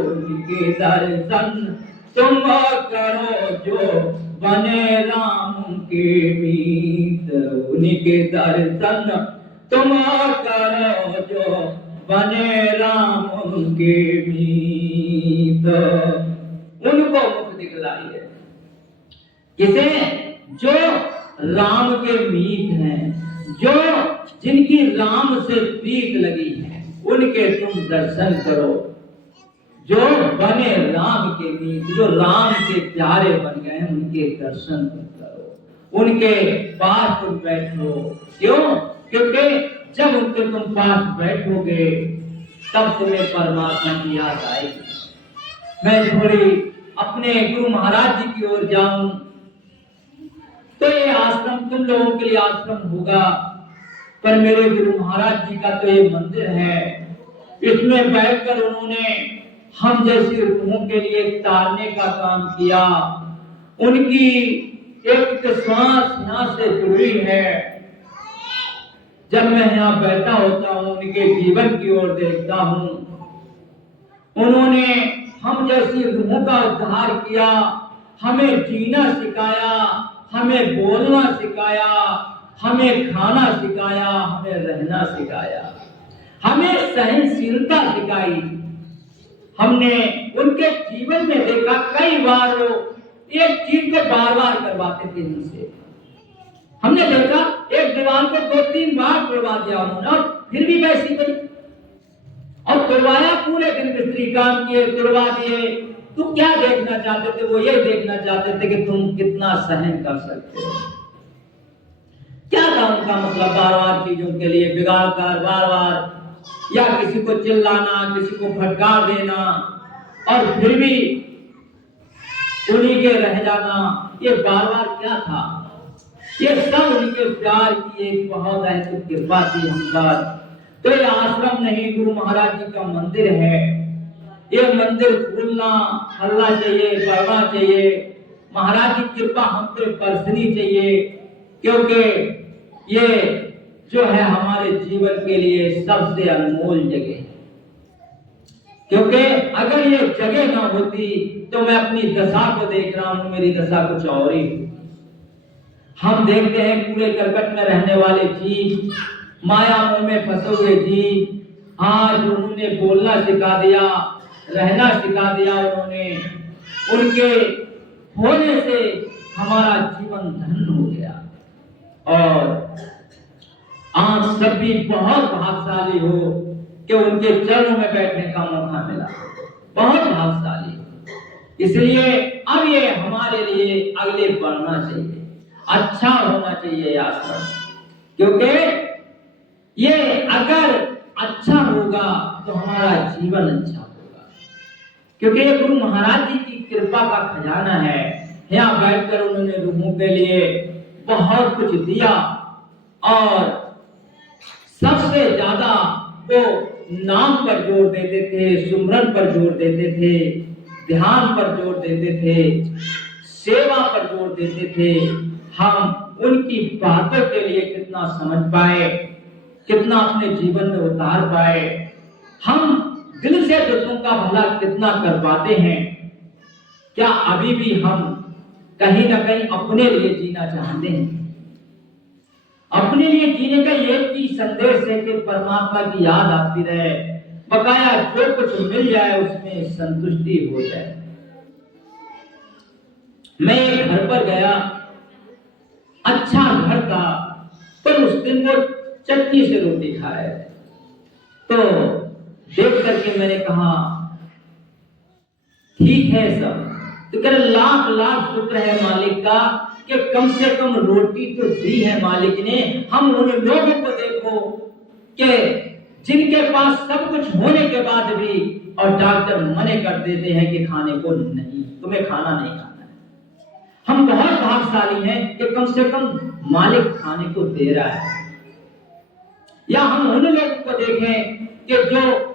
उनके दर्शन तुम करो जो बने राम के मीत, उनके दर्शन तुम करो जो बने राम के मीत। उनको मुख दिखलाइए, किसे? जो राम के मीत हैं, जो जिनकी राम से प्रीत लगी है, उनके तुम दर्शन करो, जो बने राम के मीत, जो राम के प्यारे बन गए हैं, उनके दर्शन तुम करो, उनके पास तुम बैठो। क्यों? क्योंकि जब उनके तुम पास बैठोगे तब तुम्हें परमात्मा की याद आएगी। मैं थोड़ी अपने गुरु महाराज जी की ओर जाऊं तो ये आश्रम तुम लोगों के लिए आश्रम होगा, पर मेरे गुरु महाराज जी का तो ये मंदिर है, इसमें बैठकर उन्होंने हम जैसी रूहों के लिए तारने का काम किया। उनकी एक श्वास यहाँ से जुड़ी है। जब मैं यहाँ बैठा होता हूँ, उनके जीवन की ओर देखता हूँ। उन्होंने हम जैसी रूहों का उद्धार किया, हमें जीना सिखाया, हमें बोलना सिखाया, हमें खाना सिखाया, हमें रहना सिखाया, हमें सहनशीलता सिखाई। हमने उनके जीवन में देखा कई बार वो एक चीज को बार बार करवाते थे उनसे। हमने देखा एक दीवार को 2-3 बार तोड़वा दिया उन्होंने, और फिर भी वैसी बनी। और तोड़वाया, पूरे दिन मिस्त्री काम किए, तोड़वा दिए। तो क्या देखना चाहते थे? वो ये देखना चाहते थे कि तुम कितना सहन कर सकते हो। क्या था उनका मतलब? बार बार चीजों के लिए बिगाड़ कर, बार बार या किसी को चिल्लाना, किसी को फटकार देना, और फिर भी उन्हीं के रह जाना। ये बार बार क्या था? ये सब उनके प्यार की एक बहुत ऐसी कृपा थी हम पर। तो ये आश्रम नहीं, गुरु महाराज जी का मंदिर है। ये मंदिर फूलना फलना चाहिए, बढ़ना चाहिए। महाराज की कृपा हम पे बरसनी चाहिए, क्योंकि ये जो है हमारे जीवन के लिए सबसे अनमोल जगह है। क्योंकि अगर ये जगह ना होती तो मैं अपनी दशा को देख रहा हूं, मेरी दशा कुछ और ही। हम देखते हैं कूड़े करकट में रहने वाले जीव, माया मोह में फंसे हुए जीव, आज उन्होंने बोलना सिखा दिया, रहना सिखा दिया उन्होंने। उनके होने से हमारा जीवन धन्य हो गया। और आप सब भी बहुत भाग्यशाली हो कि उनके चरणों में बैठने का मौका मिला, बहुत भाग्यशाली। इसलिए अब ये हमारे लिए आगे बढ़ना चाहिए, अच्छा होना चाहिए आश्रम। क्योंकि ये अगर अच्छा होगा तो हमारा जीवन अच्छा होगा। क्योंकि ये गुरु महाराज जी की कृपा का खजाना है। यहाँ बैठकर उन्होंने रूहों के लिए बहुत कुछ दिया, और सबसे ज्यादा वो नाम पर जोर देते थे, सुमरन पर जोर देते थे, ध्यान पर जोर देते थे, सेवा पर जोर देते थे। हम उनकी बातों के लिए कितना समझ पाए, कितना अपने जीवन में उतार पाए। हम दिल से दूसरों का भला कितना कर पाते हैं। क्या अभी भी हम कहीं ना कहीं अपने लिए जीना चाहते हैं? अपने लिए जीने का एक ही संदेश है कि परमात्मा की याद आती रहे, बकाया जो कुछ मिल जाए उसमें संतुष्टि हो जाए। मैं एक घर पर गया, अच्छा घर था, पर उस दिन वो चटनी से रोटी खा रहे थे। तो देख करके मैंने कहा ठीक है सब, तो कह रहे लाख लाख शुक्र है मालिक का कि कम से कम रोटी तो दी है मालिक ने। हम उन लोगों को देखो कि जिनके पास सब कुछ होने के बाद भी और डॉक्टर मने कर देते हैं कि खाने को नहीं, तुम्हें खाना नहीं खाना है। हम बहुत भाग्यशाली हैं कि कम से कम मालिक खाने को दे रहा है। या हम उन लोगों को देखें कि जो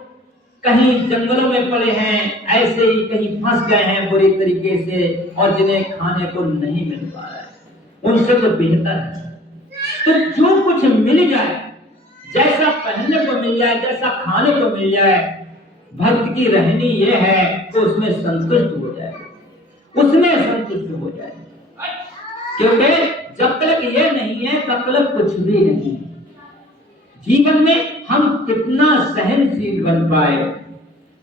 कहीं जंगलों में पड़े हैं, ऐसे ही कहीं फंस गए हैं बुरी तरीके से, और जिन्हें खाने को नहीं मिल पा रहा है, उनसे तो बेहतर है। तो जो कुछ मिल जाए, जैसा पहनने को मिल जाए, जैसा खाने को मिल जाए, भक्त की रहनी ये है कि उसमें संतुष्ट हो जाए, उसमें संतुष्ट हो जाए। क्योंकि जब तक ये नहीं है तब तक कुछ भी नहीं। जीवन में हम कितना सहनशील बन पाए,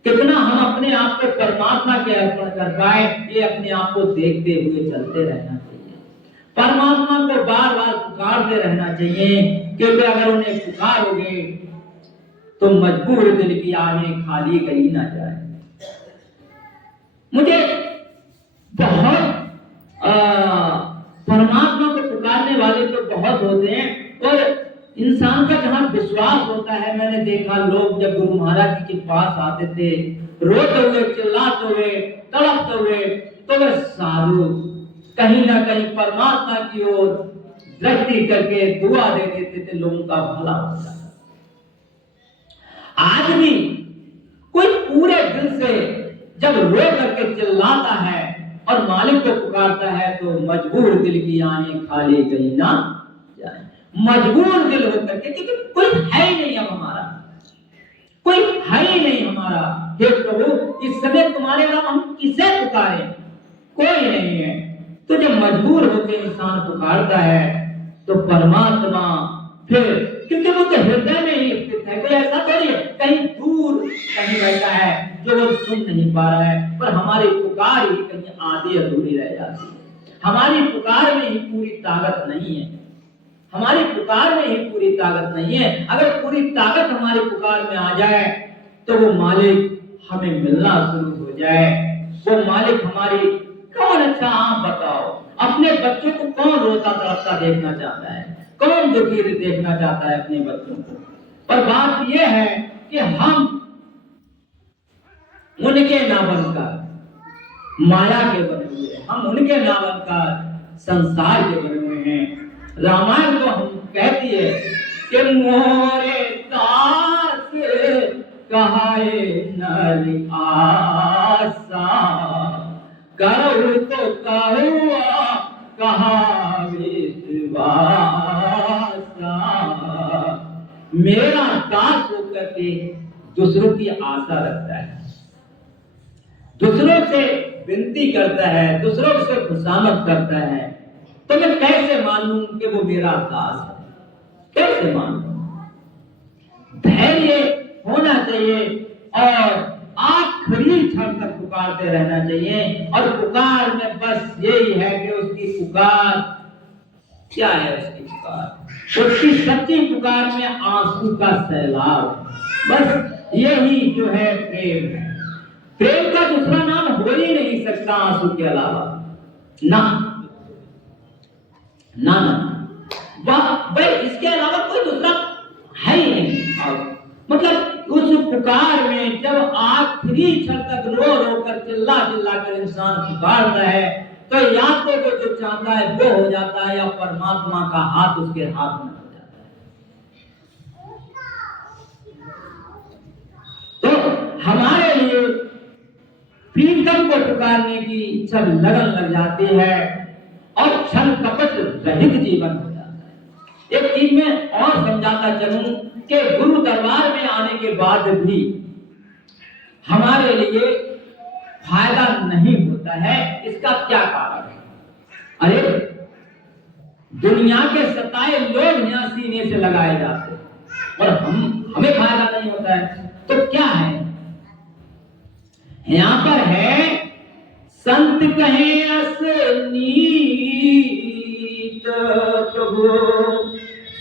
कितना हम अपने आप को परमात्मा के अर्पण कर पाए, ये अपने आप को देखते हुए चलते रहना चाहिए। परमात्मा को बार बार पुकारते रहना चाहिए, क्योंकि अगर उन्हें पुकारोगे तो मजबूर दिल की आंखें खाली कहीं ना जाए। मुझे बहुत परमात्मा को पुकारने वाले तो बहुत होते हैं, और इंसान का जहां विश्वास होता है, मैंने देखा लोग जब गुरु महाराज जी के पास आते थे, रोते हुए, चिल्लाते हुए, तड़पते हुए, तो वे साधु कहीं ना कहीं परमात्मा की ओर दृष्टि करके दुआ दे देते थे, लोगों का भला होता है। आज भी कोई पूरे दिल से जब रो करके चिल्लाता है और मालिक को पुकारता है तो मजबूर दिल की आंखें खाली कहीं ना जाए। मजबूर दिल होकर के, क्योंकि कोई है ही नहीं अब हमारा, कोई है ही नहीं हमारा। हे प्रभु, इस समय तुम्हारे नाम हम किसे पुकारें, कोई नहीं है। तो जब मजबूर होकर इंसान पुकारता है तो परमात्मा फिर, क्योंकि वो तो हृदय में ही स्थित है, कोई ऐसा थोड़ी है कहीं दूर कहीं बैठा है जो वो सुन नहीं पा रहा है, पर हमारी पुकार ही कहीं आधी अधूरी रह जाती है। हमारी पुकार में ही पूरी ताकत नहीं है, हमारी पुकार में ही पूरी ताकत नहीं है। अगर पूरी ताकत हमारी पुकार में आ जाए तो वो मालिक हमें मिलना शुरू हो जाए। वो मालिक हमारी, कौन अच्छा, आप बताओ, अपने बच्चों को कौन रोता तड़पता देखना चाहता है, कौन दुखी देखना चाहता है अपने बच्चों को। पर बात यह है कि हम उनके ना बनकर माया के बने हुए, हम उनके ना बनकर संसार के बने हुए हैं। रामायण तो हम कहती है कि मोरे दास कहाए नर आसा, करहु तो कहुआ कहा विश्वासा। मेरा दास होकर के दूसरों की आशा रखता है, दूसरों से विनती करता है, दूसरों से खुशामद करता है, तो मैं कैसे मानूं कि वो मेरा दास है, कैसे मानूं? धैर्य होना चाहिए और आखिरी क्षण तक पुकारते रहना चाहिए। और पुकार में बस यही है कि उसकी पुकार क्या है, उसकी पुकार, उसकी सच्ची पुकार में आंसू का सैलाब, बस यही जो है प्रेम है। प्रेम का दूसरा नाम हो ही नहीं सकता आंसू के अलावा, ना ना ना, भाई इसके अलावा कोई दूसरा है ही नहीं। मतलब उस पुकार में जब आखिरी क्षण तक रो रो कर चिल्ला चिल्ला कर इंसान पुकारता है तो या तो वो जो चाहता है वो हो जाता है, या परमात्मा का हाथ उसके हाथ में हो जाता है। तो हमारे लिए प्रीतम को पुकारने की जब लगन लग जाती है और छल कपट रहित जीवन हो जाता है। एक चीज में और समझाता चलूं कि गुरु दरबार में आने के बाद भी हमारे लिए फायदा नहीं होता है, इसका क्या कारण है? अरे दुनिया के सताए लोग यहाँ सीने से लगाए जाते हैं और हमें फायदा नहीं होता है, तो क्या है? यहाँ पर है संत कहे असनीत प्रभु,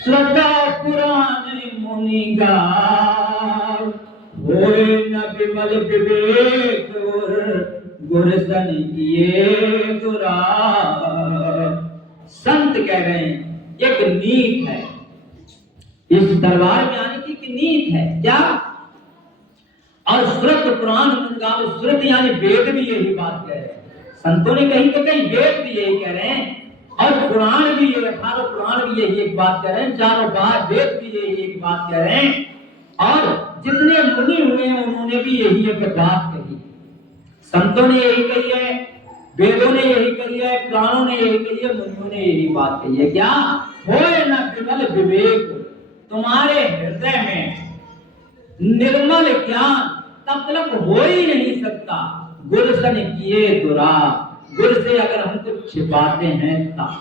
श्रद्धा पुराण मुनि गाव, होए न विमल विवेक गुर सन किए दुराव। संत कह रहे हैं एक नीत है, इस दरबार में आने की एक नीत है, क्या? और श्रुत पुराण गाओ, श्रुत यानी वेद भी यही बात कह रहे हैं, संतों ने कहीं तो कहीं वेद भी यही कह रहे हैं, और पुराण भी ये 18 पुराण भी यही एक बात कह रहे हैं, चारों बात वेद भी यही एक बात कह रहे हैं, और जितने मुनि हुए हैं उन्होंने भी यही एक बात कही। संतों ने यही कही है, वेदों ने यही कही है, पुराणों ने यही कही है, मुनियों ने यही बात कही है, क्या? होए न विमल विवेक, तुम्हारे हृदय में निर्मल ज्ञान तब तक हो ही नहीं सकता, गुर सन किए दुरा, गुर से अगर हम कुछ छिपाते हैं तब,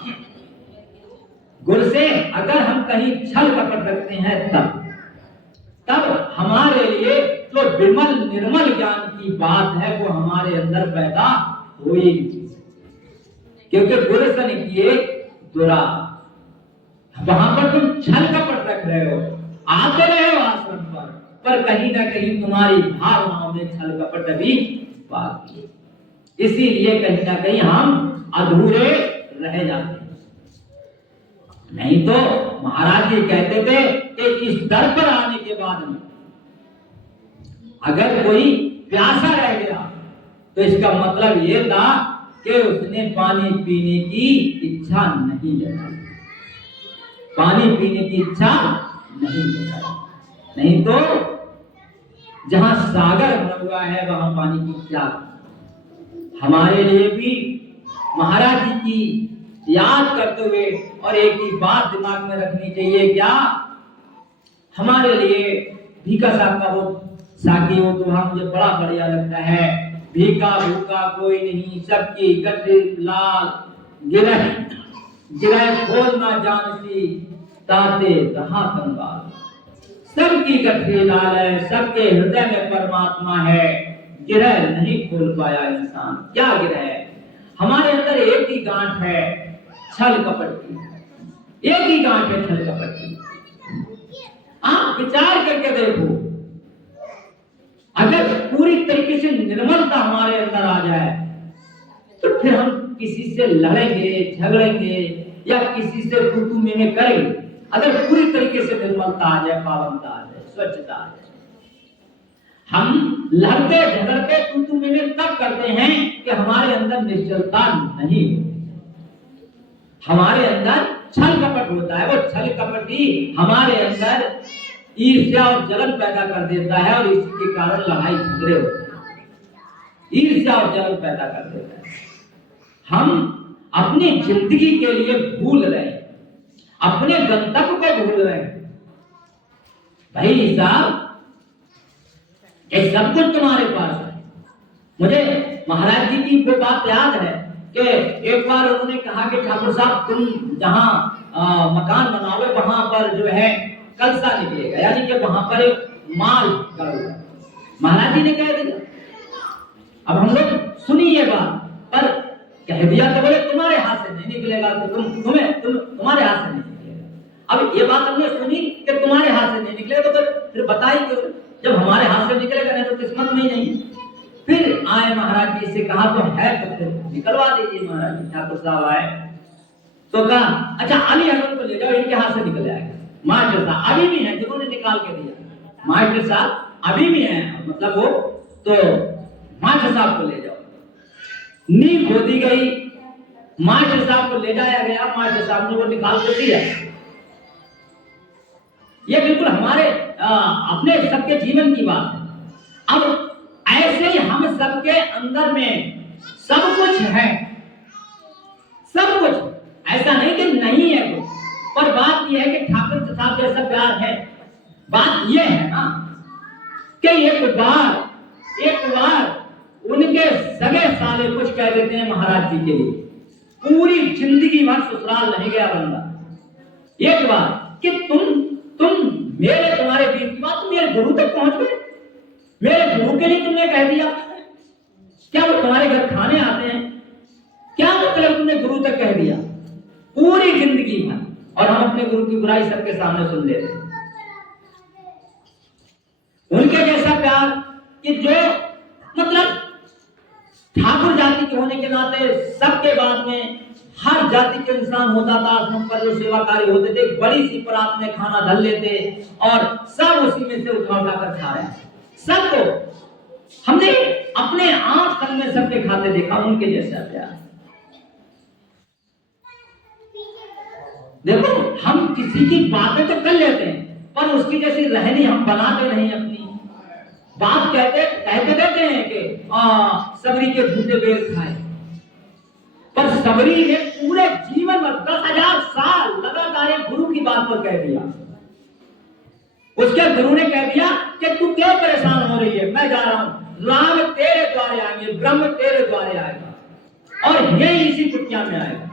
गुर से अगर हम कहीं छल कपट रखते हैं तब हमारे लिए जो विमल निर्मल ज्ञान की बात है वो हमारे अंदर पैदा हो ही नहीं, क्योंकि गुर सन किए दुरा, वहां पर तुम छल कपट रख रहे हो, आते रहे हो आश्रम पर कहीं ना कहीं तुम्हारी भावनाओं में छल कपट भी बाकी है, इसीलिए कहीं ना कहीं हम अधूरे रह जाते हैं। नहीं तो महाराज जी कहते थे कि इस दर पर आने के बाद में अगर कोई प्यासा रह गया तो इसका मतलब ये था कि उसने पानी पीने की इच्छा नहीं जताई, पानी पीने की इच्छा नहीं जताई। नहीं तो जहां सागर भरा हुआ है वहां पानी की क्या हमारे लिए भी महाराज जी की याद करते हुए और एक ही बात दिमाग में रखनी चाहिए, क्या हमारे लिए भीखा साहब का वो साकी वो दोहा मुझे बड़ा बढ़िया लगता है। भीखा भूखा कोई नहीं, सबकी गठरी लाल, गिरह गिरह खोल ना जानती, ताते दहा कंगाल। सबकी गठरी लाल है, सबके हृदय में परमात्मा है, गिरह नहीं खोल पाया इंसान। क्या गिरह है? हमारे अंदर एक ही गांठ है, छल कपट की। एक ही गांठ है, छल कपट की। आप विचार करके देखो, अगर पूरी तरीके से निर्मलता हमारे अंदर आ जाए तो फिर हम किसी से लड़ेंगे, झगड़ेंगे या किसी से तू में करेंगे। अगर पूरी तरीके से निर्मलता आ जाए, पावनता आ जाए, स्वच्छता आ जाए। हम लड़ते झगड़ते तू में तब करते हैं कि हमारे अंदर निश्चलता नहीं, हमारे अंदर छल कपट होता है। वो छल कपट ही हमारे अंदर ईर्ष्या और जलन पैदा कर देता है और इसी के कारण लड़ाई झगड़े होते हैं। ईर्ष्या और जलन पैदा कर देता है। हम अपनी जिंदगी के लिए भूल रहे हैं, अपने गंतव्य को भूल रहे हैं। भाई साहब, ये सब कुछ तुम्हारे पास है। मुझे महाराज जी की वो बात याद है कि एक बार उन्होंने कहा कि ठाकुर साहब तुम जहां मकान बनाओगे वहां पर जो है कलसा निकलेगा, यानी कि वहां पर एक माल करोगे। महाराज जी ने कह दिया। अब हम लोग सुनी ये बात, पर कह दिया तो बोले तुम्हारे हाथ से नहीं निकलेगा, तो तुम्हारे हाथ से नहीं निकलेगा। अब ये बात हमने सुनी कि तुम्हारे हाथ से नहीं निकलेगा, तो फिर बताइए क्यों? जब हमारे हाथ से निकलेगा नहीं तो किस्मत में ही नहीं। फिर आए महाराज जी से कहा तो है तो फिर निकलवा दीजिए। महाराज जी ठाकुर साहब आए तो कहा अच्छा अली हसन को ले जाओ, इनके हाथ से निकल जाएगा। मास्टर साहब अभी भी हैं जिन्होंने निकाल के दिया, मास्टर साहब अभी भी हैं, मतलब वो तो मास्टर साहब को ले जाओ। नींव खोदी गई, मास्टर साहब को ले जाया गया, मास्टर साहब ने वो निकाल के दिया। ये बिल्कुल हमारे अपने सबके जीवन की बात है। अब ऐसे ही हम सबके अंदर में सब कुछ है, सब कुछ, ऐसा नहीं कि नहीं है कुछ, पर बात यह है कि ठाकुर साहब जैसा प्यार है। बात यह है ना कि एक बार उनके सगे साले कुछ कह देते हैं महाराज जी के लिए, पूरी जिंदगी भर ससुराल नहीं गया बंदा। एक बार कि तुम मेरे तुम्हारे वीर की बात मेरे गुरु तक पहुंच गए, मेरे गुरु के लिए तुमने कह दिया। क्या वो तुम्हारे घर खाने आते हैं? क्या मतलब तुमने गुरु तक कह दिया? पूरी जिंदगी भर, और हम अपने गुरु की बुराई सबके सामने सुन लेते हैं। उनके जैसा प्यार कि जो मतलब ठाकुर जाति के होने के नाते सबके बाद में हर जाति के इंसान होता था, आश्रम पर जो सेवाकारी होते थे बड़ी सी परात में खाना धर लेते और सब उसी में से उठा कर खा रहे हैं। सबको हमने अपने आंख संग में सबके खाते देखा, उनके जैसा प्यार। देखो हम किसी की बातें तो कर लेते हैं पर उसकी जैसी रहनी हम बनाते नहीं। अपनी बात कहते रहते हैं कि सबरी के झूठे बेर खाए, पर सबरी ने पूरे जीवन में 10,000 साल लगातार एक गुरु की बात पर कह दिया। उसके गुरु ने कह दिया कि तू क्यों परेशान हो रही है, मैं जा रहा हूं, राम तेरे द्वारे आएंगे, ब्रह्म तेरे द्वारे आएगा और ये इसी कुटिया में आएगा।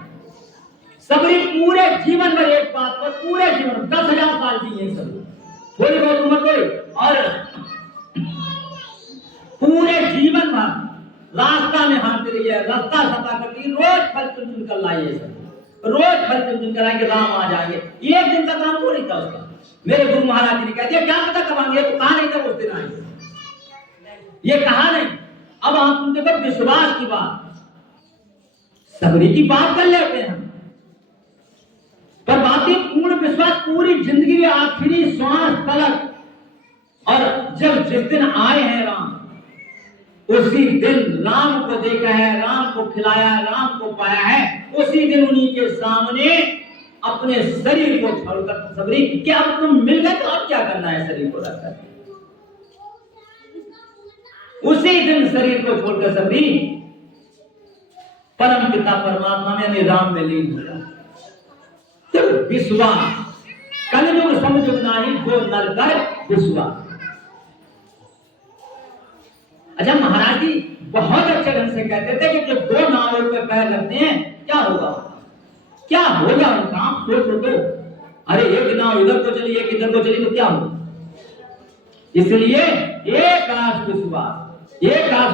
सबरी पूरे जीवन में एक बात पर पूरे जीवन 10,000 साल जी है सबरी, थोड़ी बहुत उम्र कोई, और पूरे जीवन भर रास्ता में हाथ रही है, रास्ता सफा करती है, रोज फल चुन कर लाई है, रोज फल चुन कर आएंगे, राम आ जाएंगे। एक दिन का काम थोड़ी था उसका। मेरे गुरु महाराज जी ने कह दिया क्या पता कब आएंगे, तो कहा नहीं था उस दिन आएंगे, ये कहा नहीं। अब हम देखो विश्वास की बात, सबरी की बात कर लेते हैं पर बातें पूर्ण विश्वास पूरी जिंदगी में आखिरी श्वास तलक। और जब जिस दिन आए हैं राम, उसी दिन राम को देखा है, राम को खिलाया, राम को पाया है, उसी दिन उन्हीं के सामने अपने शरीर को छोड़कर सबरी कि अब तुम मिल गए तो अब क्या करना है शरीर को रखकर। उसी दिन शरीर को छोड़कर सबरी परम पिता परमात्मा में यानी राम में लीन हो जाता। तो विश्वास कलयुग समझुग नाही जो नर कर विश्वास। अच्छा, महाराज जी बहुत अच्छे ढंग से कहते थे कि जब दो नावों पे पैर रखते हैं क्या होगा, क्या होगा उनका, आप सोचो तो। अरे एक नाव इधर को चली एक इधर को चली तो क्या होगा। इसलिए एक आस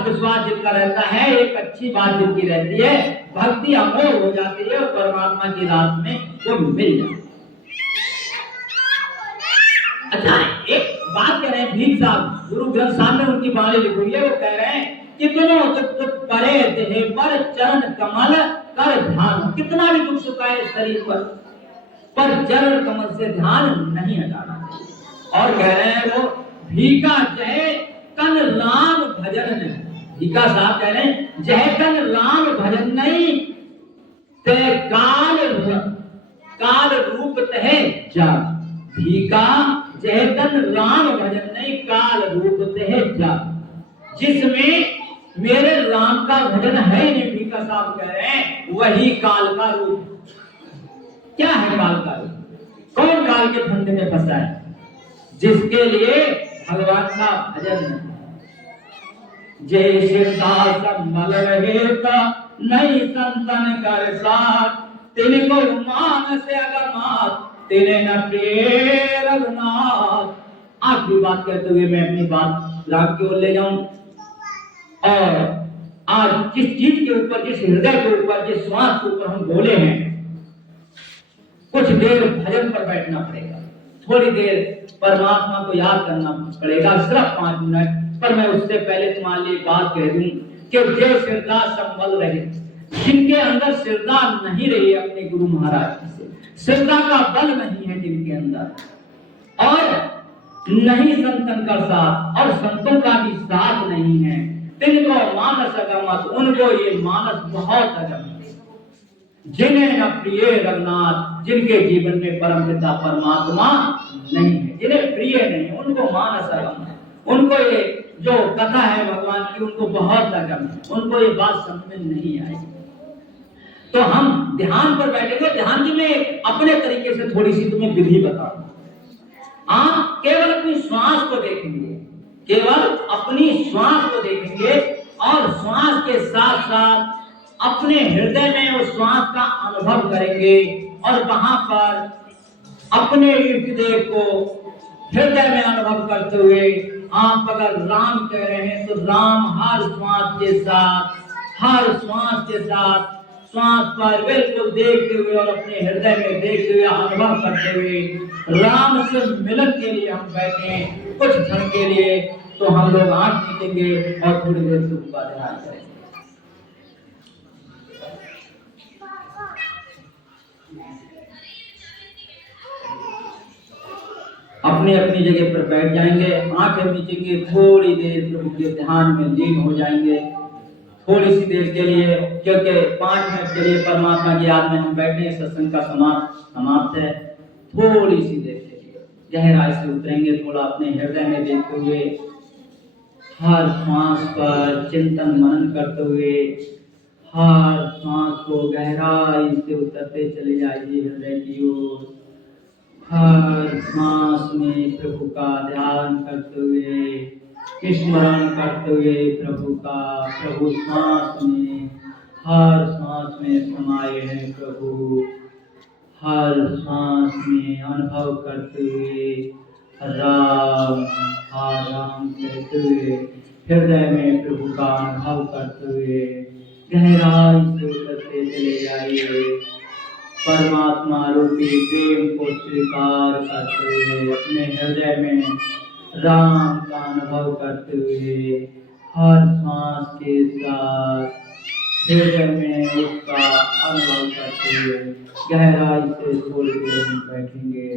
विश्वास जिनका रहता है, एक अच्छी बात जिनकी रहती है, भक्ति अमोघ हो जाती है और परमात्मा की रात में वो मिल जाती है। अच्छा, एक बात कह रहे हैं भीख साहब, गुरु ग्रंथ साहब में उनकी बाणी लिखी हुई है, वो कह रहे हैं कितनो दुख परे देह पर चरण कमल कर ध्यान। कितना भी दुख सुखाए शरीर पर चरण कमल से ध्यान नहीं हटाना चाहिए। और कह रहे हैं वो भीखा जय कन राम भजन नहीं। भीखा साहब कह रहे हैं जय कन राम भजन नहीं ते काल रूप तहे जा। भीखा जय कन राम भजन नहीं काल रूप तहे जा। जिसमें मेरे राम का भजन है नहीं, भीखा साहब कह रहे हैं, वही काल का रूप। क्या है काल का रूप? कौन काल के फंदे में फंसा है? जिसके लिए भगवान का भजन नहीं। जय शिरदास मल रहेता नहीं संतन कर साथ, तिनको मान से अगमात तेरे न प्रिय रघुनाथ। आखिरी बात करते हुए मैं अपनी बात राग की ओर ले जाऊं। और आज जिस चीज के ऊपर, जिस हृदय के ऊपर, जिस श्वास के ऊपर हम बोले हैं, कुछ देर भजन पर बैठना पड़ेगा, थोड़ी देर परमात्मा को याद करना पड़ेगा, सिर्फ 5 मिनट। पर मैं उससे पहले तुम्हारे लिए बात कह दूं कि जय श्रद्धा संबल रहे, जिनके अंदर श्रद्धा नहीं रही अपने गुरु महाराज से, श्रद्धा का बल नहीं है जिनके अंदर, और नहीं संतन का साथ और संतों का भी साथ नहीं है, तिनको मानस अगमत, उनको ये मानस बहुत अगम। जिन्हें न प्रिय रघुनाथ, जिनके जीवन में परम पिता परमात्मा नहीं है, जिन्हें प्रिय नहीं है, उनको मानस अगम है, उनको ये जो कथा है भगवान की उनको बहुत अगम है, उनको ये बात समझ में नहीं आएगी। तो हम ध्यान पर बैठेंगे। ध्यान की मैं अपने तरीके से थोड़ी सी तुम्हें विधि बताऊं। आप केवल अपनी श्वास को देखेंगे, केवल अपनी श्वास को देखेंगे और श्वास के साथ साथ अपने हृदय में उस श्वास का अनुभव करेंगे और वहां पर अपने इष्ट देव को हृदय में अनुभव करते हुए, आप अगर राम कह रहे हैं तो राम हर श्वास के साथ, हर श्वास के साथ श्वास पर बिल्कुल देखते हुए और अपने हृदय में देखते हुए, अनुभव करते हुए राम से मिलन के लिए हम बैठे हैं कुछ क्षण के लिए। तो हम लोग आंख मीचेंगे और थोड़ी देर से उनका ध्यान करेंगे। अपनी अपनी जगह पर बैठ जाएंगे, आंखें मीचेंगे, थोड़ी देर प्रभु के ध्यान में लीन हो जाएंगे, थोड़ी सी देर के लिए, क्योंकि 5 मिनट के लिए परमात्मा की याद में हम बैठे हैं। सत्संग का समाप्त है। थोड़ी सी देर के लिए गहराई से उतरेंगे, थोड़ा अपने हृदय में देखते हुए, हर सांस पर चिंतन मनन करते हुए, हर सांस को गहराई से उतरते चले जाइए हृदय की ओर। हर सांस में प्रभु का ध्यान करते हुए, स्मरण करते हुए प्रभु का, प्रभु सांस में, हर सांस में समाये हैं प्रभु, हर सांस में अनुभव करते हुए राम राम कहते हुए, हृदय में प्रभु का अनुभव करते हुए गहराई से उतरते चले जाइए। परमात्मा रूपी प्रेम को स्वीकार करते हुए, अपने हृदय में राम का अनुभव करते हुए, हर सांस के साथ हृदय में उसका अनुभव करते हुए गहराई से थोड़ी देर हम बैठेंगे।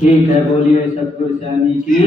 ठीक है, बोलिए सतगुरु स्वामी की